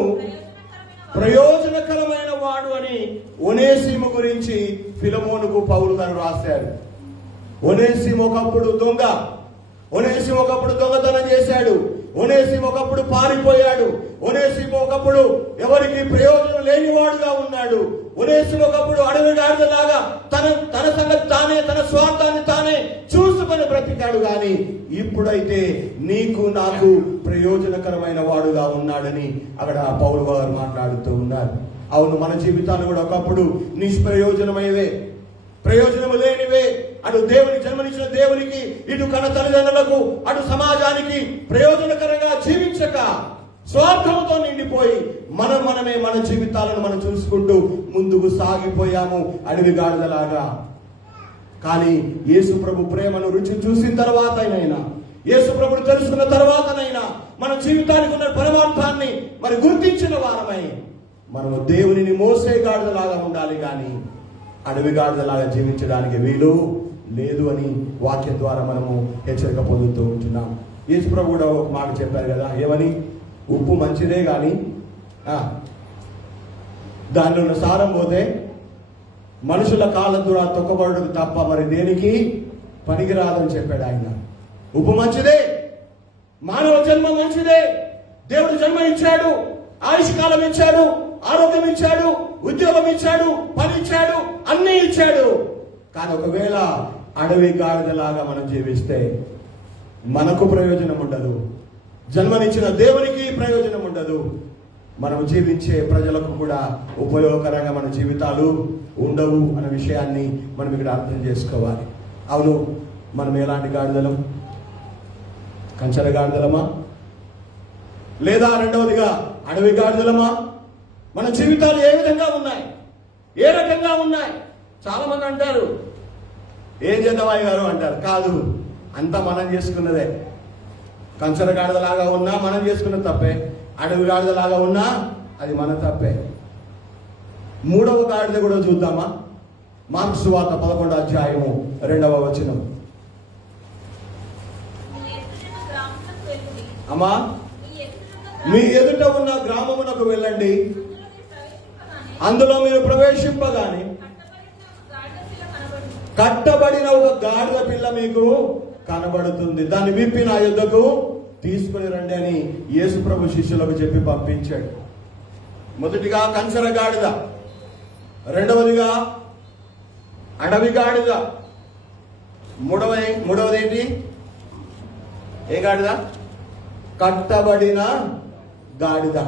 ప్రయోజనకరమైన వాడు అని ఒనేసిము గురించి ఫిలమోనుకు పౌలు గారు రాశారు. ఒనేసిము ఒకప్పుడు దొంగతనం చేశాడు. ఒనేసిము ఒకప్పుడు పారిపోయాడు. ఒనేసిము ఒకప్పుడు ఎవరికి ప్రయోజనం లేనివాడుగా ఉన్నాడు. ఒనేసిము ఒకప్పుడు అడవి గాడిదలాగా తన సంగతి తానే, తన స్వార్థాన్ని తానే చూసుకొని బ్రతికాడు. గాని ఇప్పుడైతే నీకు నాకు ప్రయోజనకరమైన వాడుగా ఉన్నాడని అక్కడ పౌలు గారు మాట్లాడుతూ ఉన్నారు. అవును, మన జీవితాలు కూడా ఒకప్పుడు నిష్ప్రయోజనమైవే, ప్రయోజనము లేనివే. అటు దేవుని జన్మనిచ్చిన దేవునికి, ఇటు కన్న తల్లిదండ్రులకు, అటు సమాజానికి ప్రయోజనకరంగా జీవించక స్వార్థంతో నిండిపోయి మనమే మన జీవితాలను మనం చూసుకుంటూ ముందుకు సాగిపోయాము అడవి గాడిదలాగా. కానీ యేసు ప్రభు ప్రేమను రుచి చూసిన తర్వాతనైనా, యేసు ప్రభుని తెలుసుకున్న తర్వాతనైనా మన జీవితానికి ఉన్న పరమార్థాన్ని మరి గుర్తించిన వారమై మనము దేవునిని మోసే గాడిదలాగా ఉండాలి, కానీ అడవి గాడిదలాగా జీవించడానికి వీలు లేదు అని వాక్యం ద్వారా మనము హెచ్చరిక పొందుతూ ఉంటున్నాం. యేసు ప్రభు కూడా ఒక మాట చెప్పారు కదా, ఏమని? ఉప్పు మంచిదే కానీ దానిలో ఉన్న సారం పోతే మనుషుల కాళ్ళ ద్వారా తొక్కబడకు తప్ప మరి దేనికి పనికిరాదని చెప్పాడు ఆయన. ఉప్పు మంచిదే, మానవ జన్మ మంచిదే, దేవుడు జన్మ ఇచ్చాడు, ఆయుష్కాలం ఇచ్చాడు, ఆరోగ్యం ఇచ్చాడు, ఉద్యోగం ఇచ్చాడు, పని ఇచ్చాడు, అన్నీ ఇచ్చాడు. కానీ ఒకవేళ అడవి గాడిదలాగా మనం జీవిస్తే మనకు ప్రయోజనం ఉండదు, జన్మనిచ్చిన దేవునికి ప్రయోజనం ఉండదు, మనం జీవించే ప్రజలకు కూడా ఉపయోగకరంగా మన జీవితాలు ఉండవు అనే విషయాన్ని మనం ఇక్కడ అర్థం చేసుకోవాలి. అవును, మనం ఎలాంటి గాడిదలం? కంచెల గాడిదలమా, లేదా రెండవదిగా అడవి గాడిదలమా? మన జీవితాలు ఏ విధంగా ఉన్నాయి, ఏ రకంగా ఉన్నాయి? చాలా మంది అంటారు, ఏం చేద్దామయ్య గారు అంటారు. కాదు, అంతా మనం చేసుకున్నదే. కంచెల గాడిదలాగా ఉన్నా మనం చేసుకున్న తప్పే, అడవి గాడిదలాగా ఉన్నా అది మన తప్పే. మూడవ గాడిద కూడా చూద్దామా? మార్కు సువార్త 11వ అధ్యాయము 2వ వచనం. అమ్మా, మీ ఎదుట ఉన్న గ్రామమునకు వెళ్ళండి, అందులో మీరు ప్రవేశింపగానే కట్టబడిన ఒక గాడిద పిల్ల మీకు కనబడుతుంది, దాన్ని విప్పి నా యుద్ధకు తీసుకుని రండి అని యేసు ప్రభు శిష్యులకు చెప్పి పంపించాడు. మొదటిగా కంచెల గాడిద, రెండవదిగా అడవి గాడిద, మూడవది ఏంటి? ఏ గాడిద? కట్టబడిన గాడిద.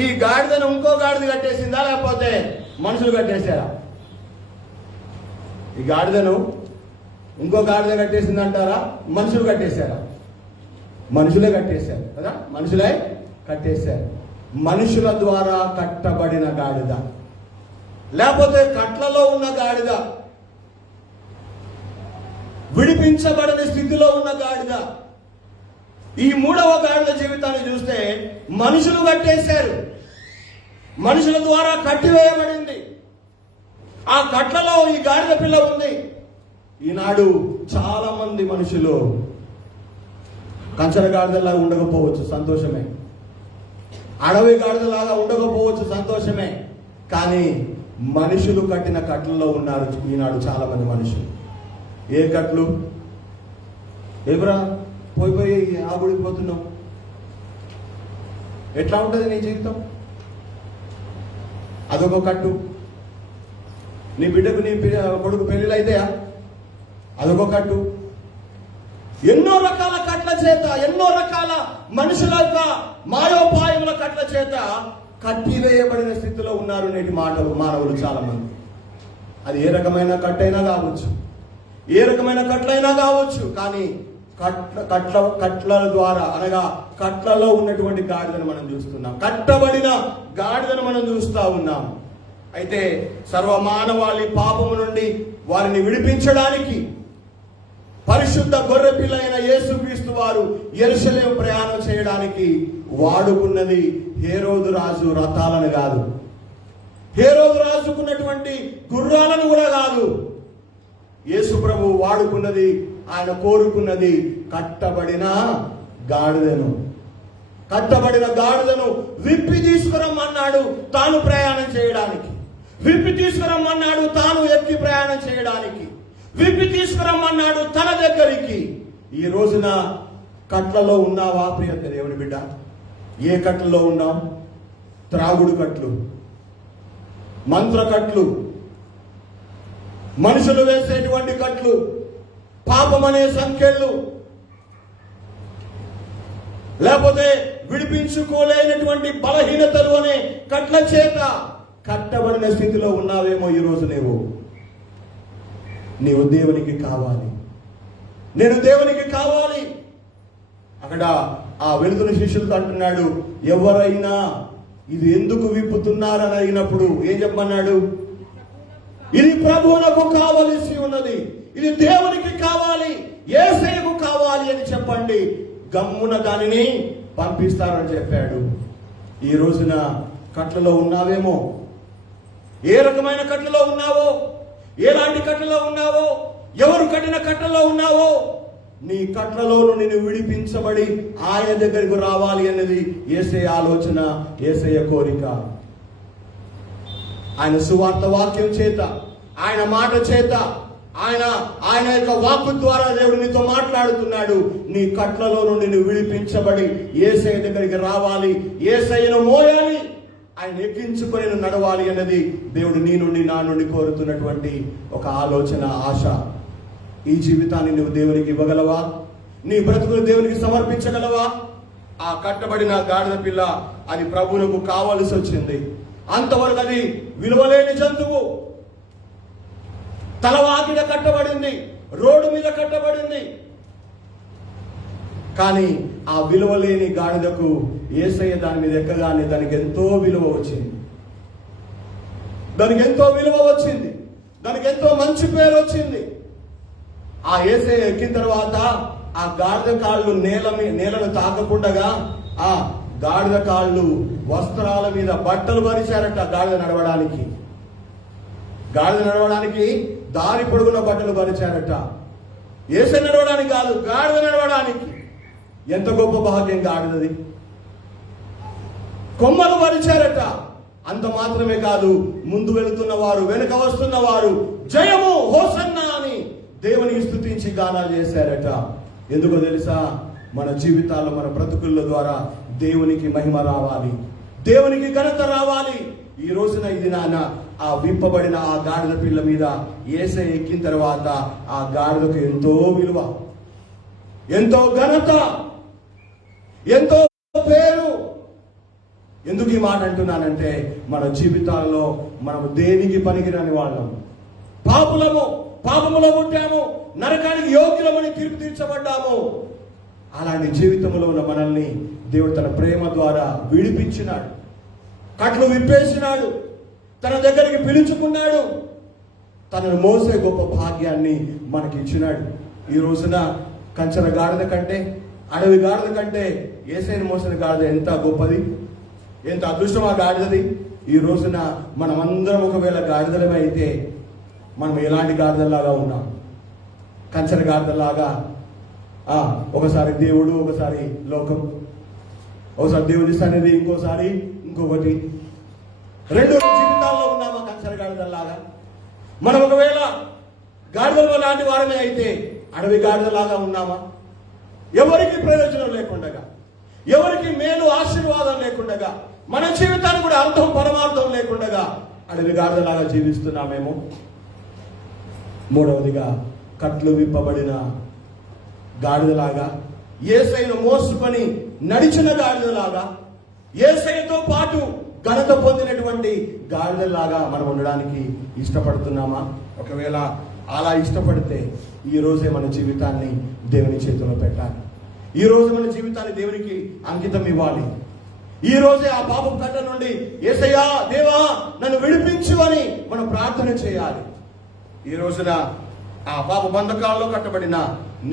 ఈ గాడిదను ఇంకో గాడిద కట్టేసిందా, లేకపోతే మనుషులు కట్టేశారా? ఈ గాడిదను ఇంకో గాడిద కట్టేసింది అంటారా, మనుషులు కట్టేశారా? మనుషులే కట్టేశారు కదా, మనుషులే కట్టేశారు. మనుషుల ద్వారా కట్టబడిన గాడిద, లేకపోతే కట్లలో ఉన్న గాడిద, విడిపించబడని స్థితిలో ఉన్న గాడిద. ఈ మూడవ గాడిద జీవితాన్ని చూస్తే మనుషులు కట్టేశారు, మనుషుల ద్వారా కట్టివేయబడింది. ఆ కట్లలో ఈ గాడిద పిల్ల ఉంది. ఈనాడు చాలా మంది మనుషులు కంచెల గాడిదలాగా ఉండకపోవచ్చు, సంతోషమే. అడవి గాడిదలాగా ఉండకపోవచ్చు, సంతోషమే. కానీ మనుషులు కట్టిన కట్లలో ఉన్నారు ఈనాడు చాలా మంది మనుషులు. ఏ కట్లు? ఏబ్రా పోయి ఆ గుడికి పోతున్నావు, ఎట్లా ఉంటుంది నీ జీవితం? అదొక కట్టు. నీ బిడ్డకు నీ కొడుకు పెళ్లిళ్ళు అయితాయా? అదొక కట్టు. ఎన్నో రకాల కట్ల చేత, ఎన్నో రకాల మనుషుల యొక్క మాయోపాయముల కట్ల చేత కట్టివేయబడిన స్థితిలో ఉన్నారు నేటి మానవులు చాలా మంది. అది ఏ రకమైన కట్టైనా కావచ్చు, ఏ రకమైన కట్లైనా కావచ్చు, కానీ కట్ల ద్వారా, అనగా కట్లలో ఉన్నటువంటి గాడిదను మనం చూస్తున్నాం, కట్టబడిన గాడిదను మనం చూస్తా ఉన్నాం. అయితే సర్వమానవాళి పాపము నుండి వారిని విడిపించడానికి పరిశుద్ధ గొర్రె పిల్ల అయిన యేసుక్రీస్తు వారు యెరూషలేము ప్రయాణం చేయడానికి వాడుకున్నది హేరోదు రాజు రథాలను కాదు, హేరోదు రాజుకున్నటువంటి గుర్రాలను కూడా కాదు. యేసు ప్రభు వాడుకున్నది, ఆయన కోరుకున్నది కట్టబడిన గాడిదను. కట్టబడిన గాడిదను విప్పి తీసుకురమ్మన్నాడు తాను ప్రయాణం చేయడానికి, విప్పి తీసుకురమ్మన్నాడు తాను ఎక్కి ప్రయాణం చేయడానికి, విప్పి తీసుకురమ్మన్నాడు తన దగ్గరికి. ఈ రోజున కట్లలో ఉన్నావా ప్రియ దేవుని బిడ్డ? ఏ కట్లలో ఉన్నాం? త్రాగుడు కట్లు, మంత్ర కట్లు, మనుషులు వేసేటువంటి కట్లు, పాపం అనే సంఖ్యలు, లేకపోతే విడిపించుకోలేనటువంటి బలహీనతలు అనే కట్ల చేత కట్టబడిన స్థితిలో ఉన్నావేమో ఈరోజు. నీవు దేవునికి కావాలి, నేను దేవునికి కావాలి. అక్కడ ఆ వెళుతున్న శిష్యులతో అంటున్నాడు, ఎవరైనా ఇది ఎందుకు విప్పుతున్నారని అడిగినప్పుడు ఏం చెప్పమన్నాడు? ఇది ప్రభువునకు కావలసి ఉన్నది, ఇది దేవునికి కావాలి, యేసయ్యకు కావాలి అని చెప్పండి, గమ్మున దానిని పంపిస్తారని చెప్పాడు. ఈ రోజున కట్లలో ఉన్నావేమో. ఏ రకమైన కట్లలో ఉన్నావో, ఎలాంటి కట్లలో ఉన్నావో, ఎవరు కట్టిన కట్లలో ఉన్నావో, నీ కట్లలో నుండి నువ్వు విడిపించబడి ఆయన దగ్గరికి రావాలి అన్నది యేసయ్య ఆలోచన, యేసయ్య కోరిక. ఆయన సువార్త వాక్యం చేత, ఆయన మాట చేత, ఆయన యొక్క వాక్కు ద్వారా దేవుడు నీతో మాట్లాడుతున్నాడు. నీ కట్లలో నుండి నువ్వు విడిపించబడి యేసయ్య దగ్గరికి రావాలి, యేసయ్యను మోయాలి, ఆయన ఎక్కించుకొని నువ్వు నడవాలి అన్నది దేవుడు నీ నుండి నా నుండి కోరుతున్నటువంటి ఒక ఆలోచన, ఆశ. ఈ జీవితాన్ని నువ్వు దేవునికి ఇవ్వగలవా? నీ బ్రతుకును దేవునికి సమర్పించగలవా? ఆ కట్టబడిన గాడిద పిల్ల అది ప్రభువునకు కావలసి వచ్చింది. అంతవరకు అది విలువలేని జంతువు, తలవాకిట కట్టబడింది, రోడ్డు మీద కట్టబడింది. కానీ ఆ విలువలేని గాడిదకు యేసయ్య దాని మీద ఎక్కగానే దానికి ఎంతో విలువ వచ్చింది, దానికి ఎంతో విలువ వచ్చింది, దానికి ఎంతో మంచి పేరు వచ్చింది. ఆ యేసయ్య ఎక్కిన తర్వాత ఆ గాడిద కాళ్ళు నేలను తాకకుండగా ఆ గాడిద కాళ్ళు వస్త్రాల మీద బట్టలు పరిచారట. గాడిద నడవడానికి దారి పొడుగున బట్టలు పరిచారట. యేసయ్య నడవడానికి కాదు, గాడిద నడవడానికి. ఎంత గొప్ప భాగ్యం గాడిదది. కొమ్మలు పరిచారట. అంత మాత్రమే కాదు, ముందు వెళుతున్న వారు, వెనుక వస్తున్న వారు జయము హోసన్నా అని దేవునికి స్తుతించి గానాలు చేశారట. ఎందుకో తెలుసా? మన జీవితాల్లో, మన బ్రతుకుల ద్వారా దేవునికి మహిమ రావాలి, దేవునికి ఘనత రావాలి. ఈ రోజున ఇది నాన్న ఆ విప్పబడిన ఆ గాడిద పిల్ల మీద యేసయ్య ఎక్కిన తర్వాత ఆ గాడిదకు ఎంతో విలువ, ఎంతో ఘనత, ఎంతో పేరు. ఎందుకు ఈ మాట అంటున్నానంటే, మన జీవితాల్లో మనం దేనికి పనికిరాని వాళ్ళం, పాపములో పుట్టాము, నరకానికి యోగ్యులమని తీర్పు తీర్చబడ్డాము. అలాంటి జీవితంలో ఉన్న మనల్ని దేవుడు తన ప్రేమ ద్వారా విడిపించినాడు, కట్లు విప్పేసినాడు, తన దగ్గరికి పిలుచుకున్నాడు, తనను మోసే గొప్ప భాగ్యాన్ని మనకి ఇచ్చినాడు. ఈ రోజున కంచర గాడిద కంటే, అడవి గాడిద కంటే యేసయ్యను మోసిన గాడిద ఎంత గొప్పది, ఎంత అదృష్టం ఆ గాడిదది. ఈ రోజున మనమందరం ఒకవేళ గాడిదలమే అయితే మనం ఎలాంటి గాడిదల్లాగా ఉన్నాం? కంచర గాడిదల్లాగా. ఒకసారి దేవుడు, ఒకసారి లోకం, ఒకసారి దేవుని సన్నిధి, ఇంకోసారి ఇంకొకటి. రెండు జీవితాల్లో ఉన్నామా కంచర గాడిదల్లాగా? మనం ఒకవేళ గాడిదల లాంటి వారమే అయితే అడవి గాడిదలాగా ఉన్నామా? ఎవరికి ప్రయోజనం లేకుండా, ఎవరికి మేలు ఆశీర్వాదం లేకుండా, మన జీవితానికి కూడా అర్థం పరమార్థం లేకుండా అడవి గాడిదలాగా జీవిస్తున్నామేమో. మూడవదిగా, కట్లు విప్పబడిన గాడిదలాగా, యేసయ్యను మోసుకొని నడిచిన గాడిదలాగా, యేసయ్యతో పాటు ఘనత పొందినటువంటి గాడిదలాగా మనం ఉండడానికి ఇష్టపడుతున్నామా? ఒకవేళ అలా ఇష్టపడితే ఈ రోజే మన జీవితాన్ని దేవుని చేతిలో పెట్టాలి. ఈ రోజు మన జీవితాన్ని దేవునికి అంకితం ఇవ్వాలి. ఈ రోజే ఆ పాపం కట్ట నుండి యేసయ్యా, దేవా నన్ను విడిపించు అని మనం ప్రార్థన చేయాలి. ఈ రోజున ఆ పాప బంధకాల్లో కట్టబడిన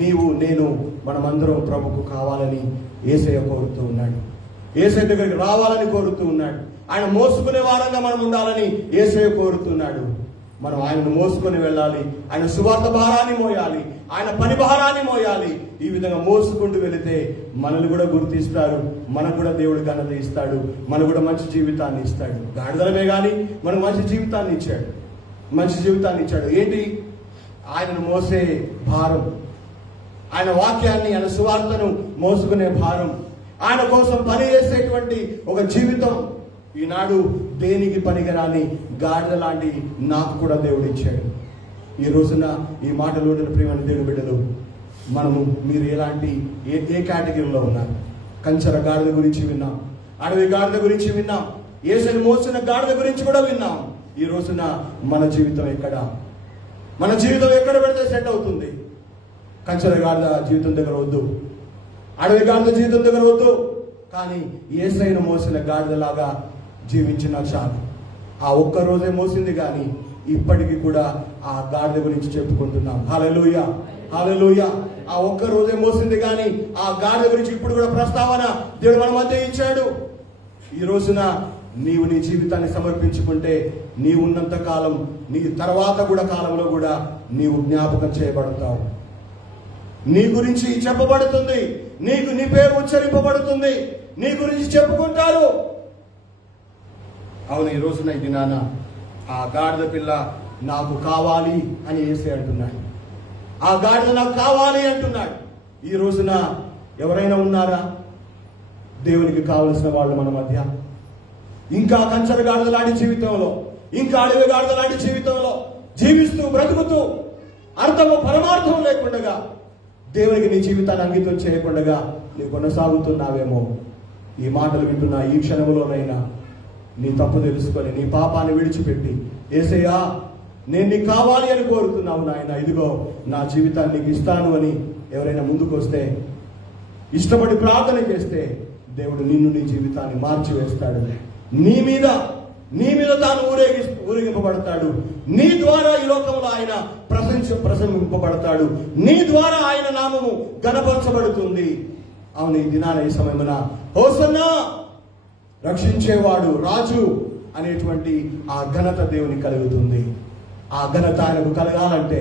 నీవు, నేను, మనమందరం ప్రభుకు కావాలని యేసయ్య కోరుతూ ఉన్నాడు. యేసయ్య దగ్గరికి రావాలని కోరుతూ ఉన్నాడు. ఆయన మోసుకునే వారంగా మనం ఉండాలని యేసయ్య కోరుతున్నాడు. మనం ఆయనను మోసుకొని వెళ్ళాలి, ఆయన సువార్త భారాన్ని మోయాలి, ఆయన పని భారాన్ని మోయాలి. ఈ విధంగా మోసుకుంటూ వెళితే మనల్ని కూడా గుర్తిస్తారు, మనకు కూడా దేవుడు ఘనత ఇస్తాడు, మనకు కూడా మంచి జీవితాన్ని ఇస్తాడు. గాడిదలమే కానీ మనకు మంచి జీవితాన్ని ఇచ్చాడు. ఏంటి? ఆయనను మోసే భారం, ఆయన వాక్యాన్ని, ఆయన సువార్తను మోసుకునే భారం, ఆయన కోసం పని చేసేటువంటి ఒక జీవితం ఈనాడు దేనికి పనికిరాని గాడిద లాంటి నాకు కూడా దేవుడు ఇచ్చాడు. ఈ రోజున ఈ మాటలు వింటున్న ప్రియమైన దేవుని బిడ్డలు, మీరు ఎలాంటి ఏ కేటగిరీలో ఉన్నారు? కంచర గాడిద గురించి విన్నాం, అడవి గాడిద గురించి విన్నాం, యేసుని మోసిన గాడిద గురించి కూడా విన్నాం. ఈ రోజున మన జీవితం ఎక్కడ? మన జీవితం ఎక్కడ పెడితే సెట్ అవుతుంది? కంచర గాడిద జీవితం దగ్గర వద్దు, అడవి గాడిద జీవితం దగ్గర వద్దు, కానీ యేసయ్యను మోసిన గాడిదలాగా జీవించిన చాలు. ఆ ఒక్క రోజే మోసింది, కానీ ఇప్పటికీ కూడా ఆ గాడిద గురించి చెప్పుకుంటున్నాం. హల్లెలూయా, హల్లెలూయా. ఆ ఒక్క రోజే మోసింది, కానీ ఆ గాడిద గురించి ఇప్పుడు కూడా ప్రస్తావన దేవుడు మన మధ్య ఇచ్చాడు. ఈ రోజున నీవు నీ జీవితాన్ని సమర్పించుకుంటే నీవు ఉన్నంత కాలం, నీ తర్వాత కూడా కాలంలో కూడా నీవు జ్ఞాపకం చేయబడతావు. నీ గురించి చెప్పబడుతుంది, నీ పేరు ఉచ్చరింపబడుతుంది, నీ గురించి చెప్పుకుంటారు. అవును, ఈ రోజున ఈ దినాన ఆ గాడిద పిల్ల నాకు కావాలి అని యేసే అంటున్నాడు. ఆ గాడిద నాకు కావాలి అంటున్నాడు. ఈ రోజున ఎవరైనా ఉన్నారా దేవునికి కావలసిన వాళ్ళు మన మధ్య? ఇంకా కంచర గాడిదలాంటి జీవితంలో, ఇంకా అడవి గాడిదలాంటి జీవితంలో జీవిస్తూ బ్రతుకుతూ అర్థము పరమార్థం లేకుండా దేవునికి నీ జీవితాన్ని అంకితం చేయకుండా నీవు కొనసాగుతున్నావేమో. ఈ మాటలు వింటున్నా ఈ క్షణంలోనైనా నీ తప్పు తెలుసుకొని నీ పాపాన్ని విడిచిపెట్టి, యేసయ్యా నేను నీకు కావాలి అని కోరుతున్నావు నాయన, ఇదిగో నా జీవితాన్ని నీకు ఇస్తాను అని ఎవరైనా ముందుకు వస్తే, ఇష్టపడి ప్రార్థన చేస్తే దేవుడు నిన్ను, నీ జీవితాన్ని మార్చి వేస్తాడు. నీ మీద తాను ఊరేగింపబడతాడు. నీ ద్వారా ఈ లోకంలో ఆయన ప్రశంసింపబడతాడు. నీ ద్వారా ఆయన నామము ఘనపరచబడుతుంది. అవును, ఈ దినాన ఈ సమయమున హోసన్నా, రక్షించేవాడు, రాజు అనేటువంటి ఆ ఘనత దేవునికి కలుగుతుంది. ఆ ఘనత ఆయనకు కలగాలంటే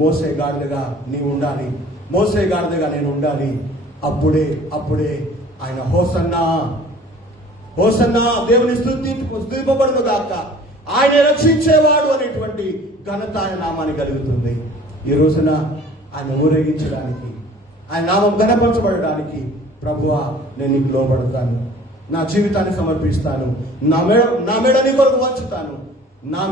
మోసే గాడిదగా నీవు ఉండాలి, మోసే గాడిదగా నేను ఉండాలి. అప్పుడే ఆయన హోసన్నా, హోసన్నా, దేవుని స్తుతింపబడును గాక, ఆయన రక్షించేవాడు అనేటువంటి ఘనత ఆయన నామానికి కలుగుతుంది. ఈ రోజున ఆయన ఊరేగించడానికి, ఆయన నామం ఘనపరచబడడానికి, ప్రభువా నేను నీకు లోబడతాను, నా జీవితాన్ని సమర్పిస్తాను, నా మెడ నీ కొరకు వంచుతాను, నా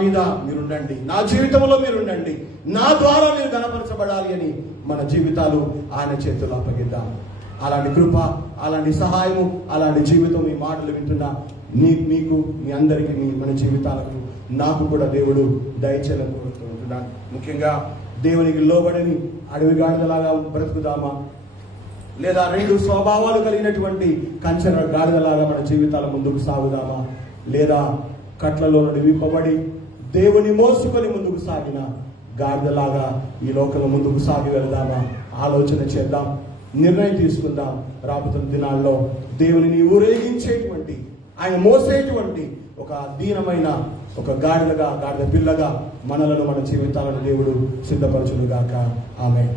మీద మీరుండండి, నా జీవితంలో మీరుండండి, నా ద్వారా మీరు ఘనపరచబడాలి అని మన జీవితాలు ఆయన చేతుల్లో అప్పగిద్దాం. అలాంటి కృప, అలాంటి సహాయము, అలాంటి జీవితం ఈ మాటలు వింటున్నా మీకు, మీ అందరికీ, మన జీవితాలకు, నాకు కూడా దేవుడు దయచేయాలని కోరుకుంటున్నాను. ముఖ్యంగా దేవునికి లోబడని అడవి గాడిదలాగా బ్రతుకుదామా, లేదా రెండు స్వభావాలు కలిగినటువంటి కంచర గాడిదలాగా మన జీవితాల ముందుకు సాగుదామా, లేదా కట్లలో నుండి విప్పబడి దేవుని మోసుకొని ముందుకు సాగిన గాడిదలాగా ఈ లోకంలో ముందుకు సాగి వెళ్దామా? ఆలోచన చేద్దాం, నిర్ణయం తీసుకుందాం. రాబోతున్న దినాల్లో దేవుని ఊరేగించేటువంటి, ఆయన మోసేటువంటి ఒక దీనమైన ఒక గాడిద పిల్లగా మనలను, మన జీవితాలను దేవుడు సిద్ధపరచునుగాక. ఆమేన్.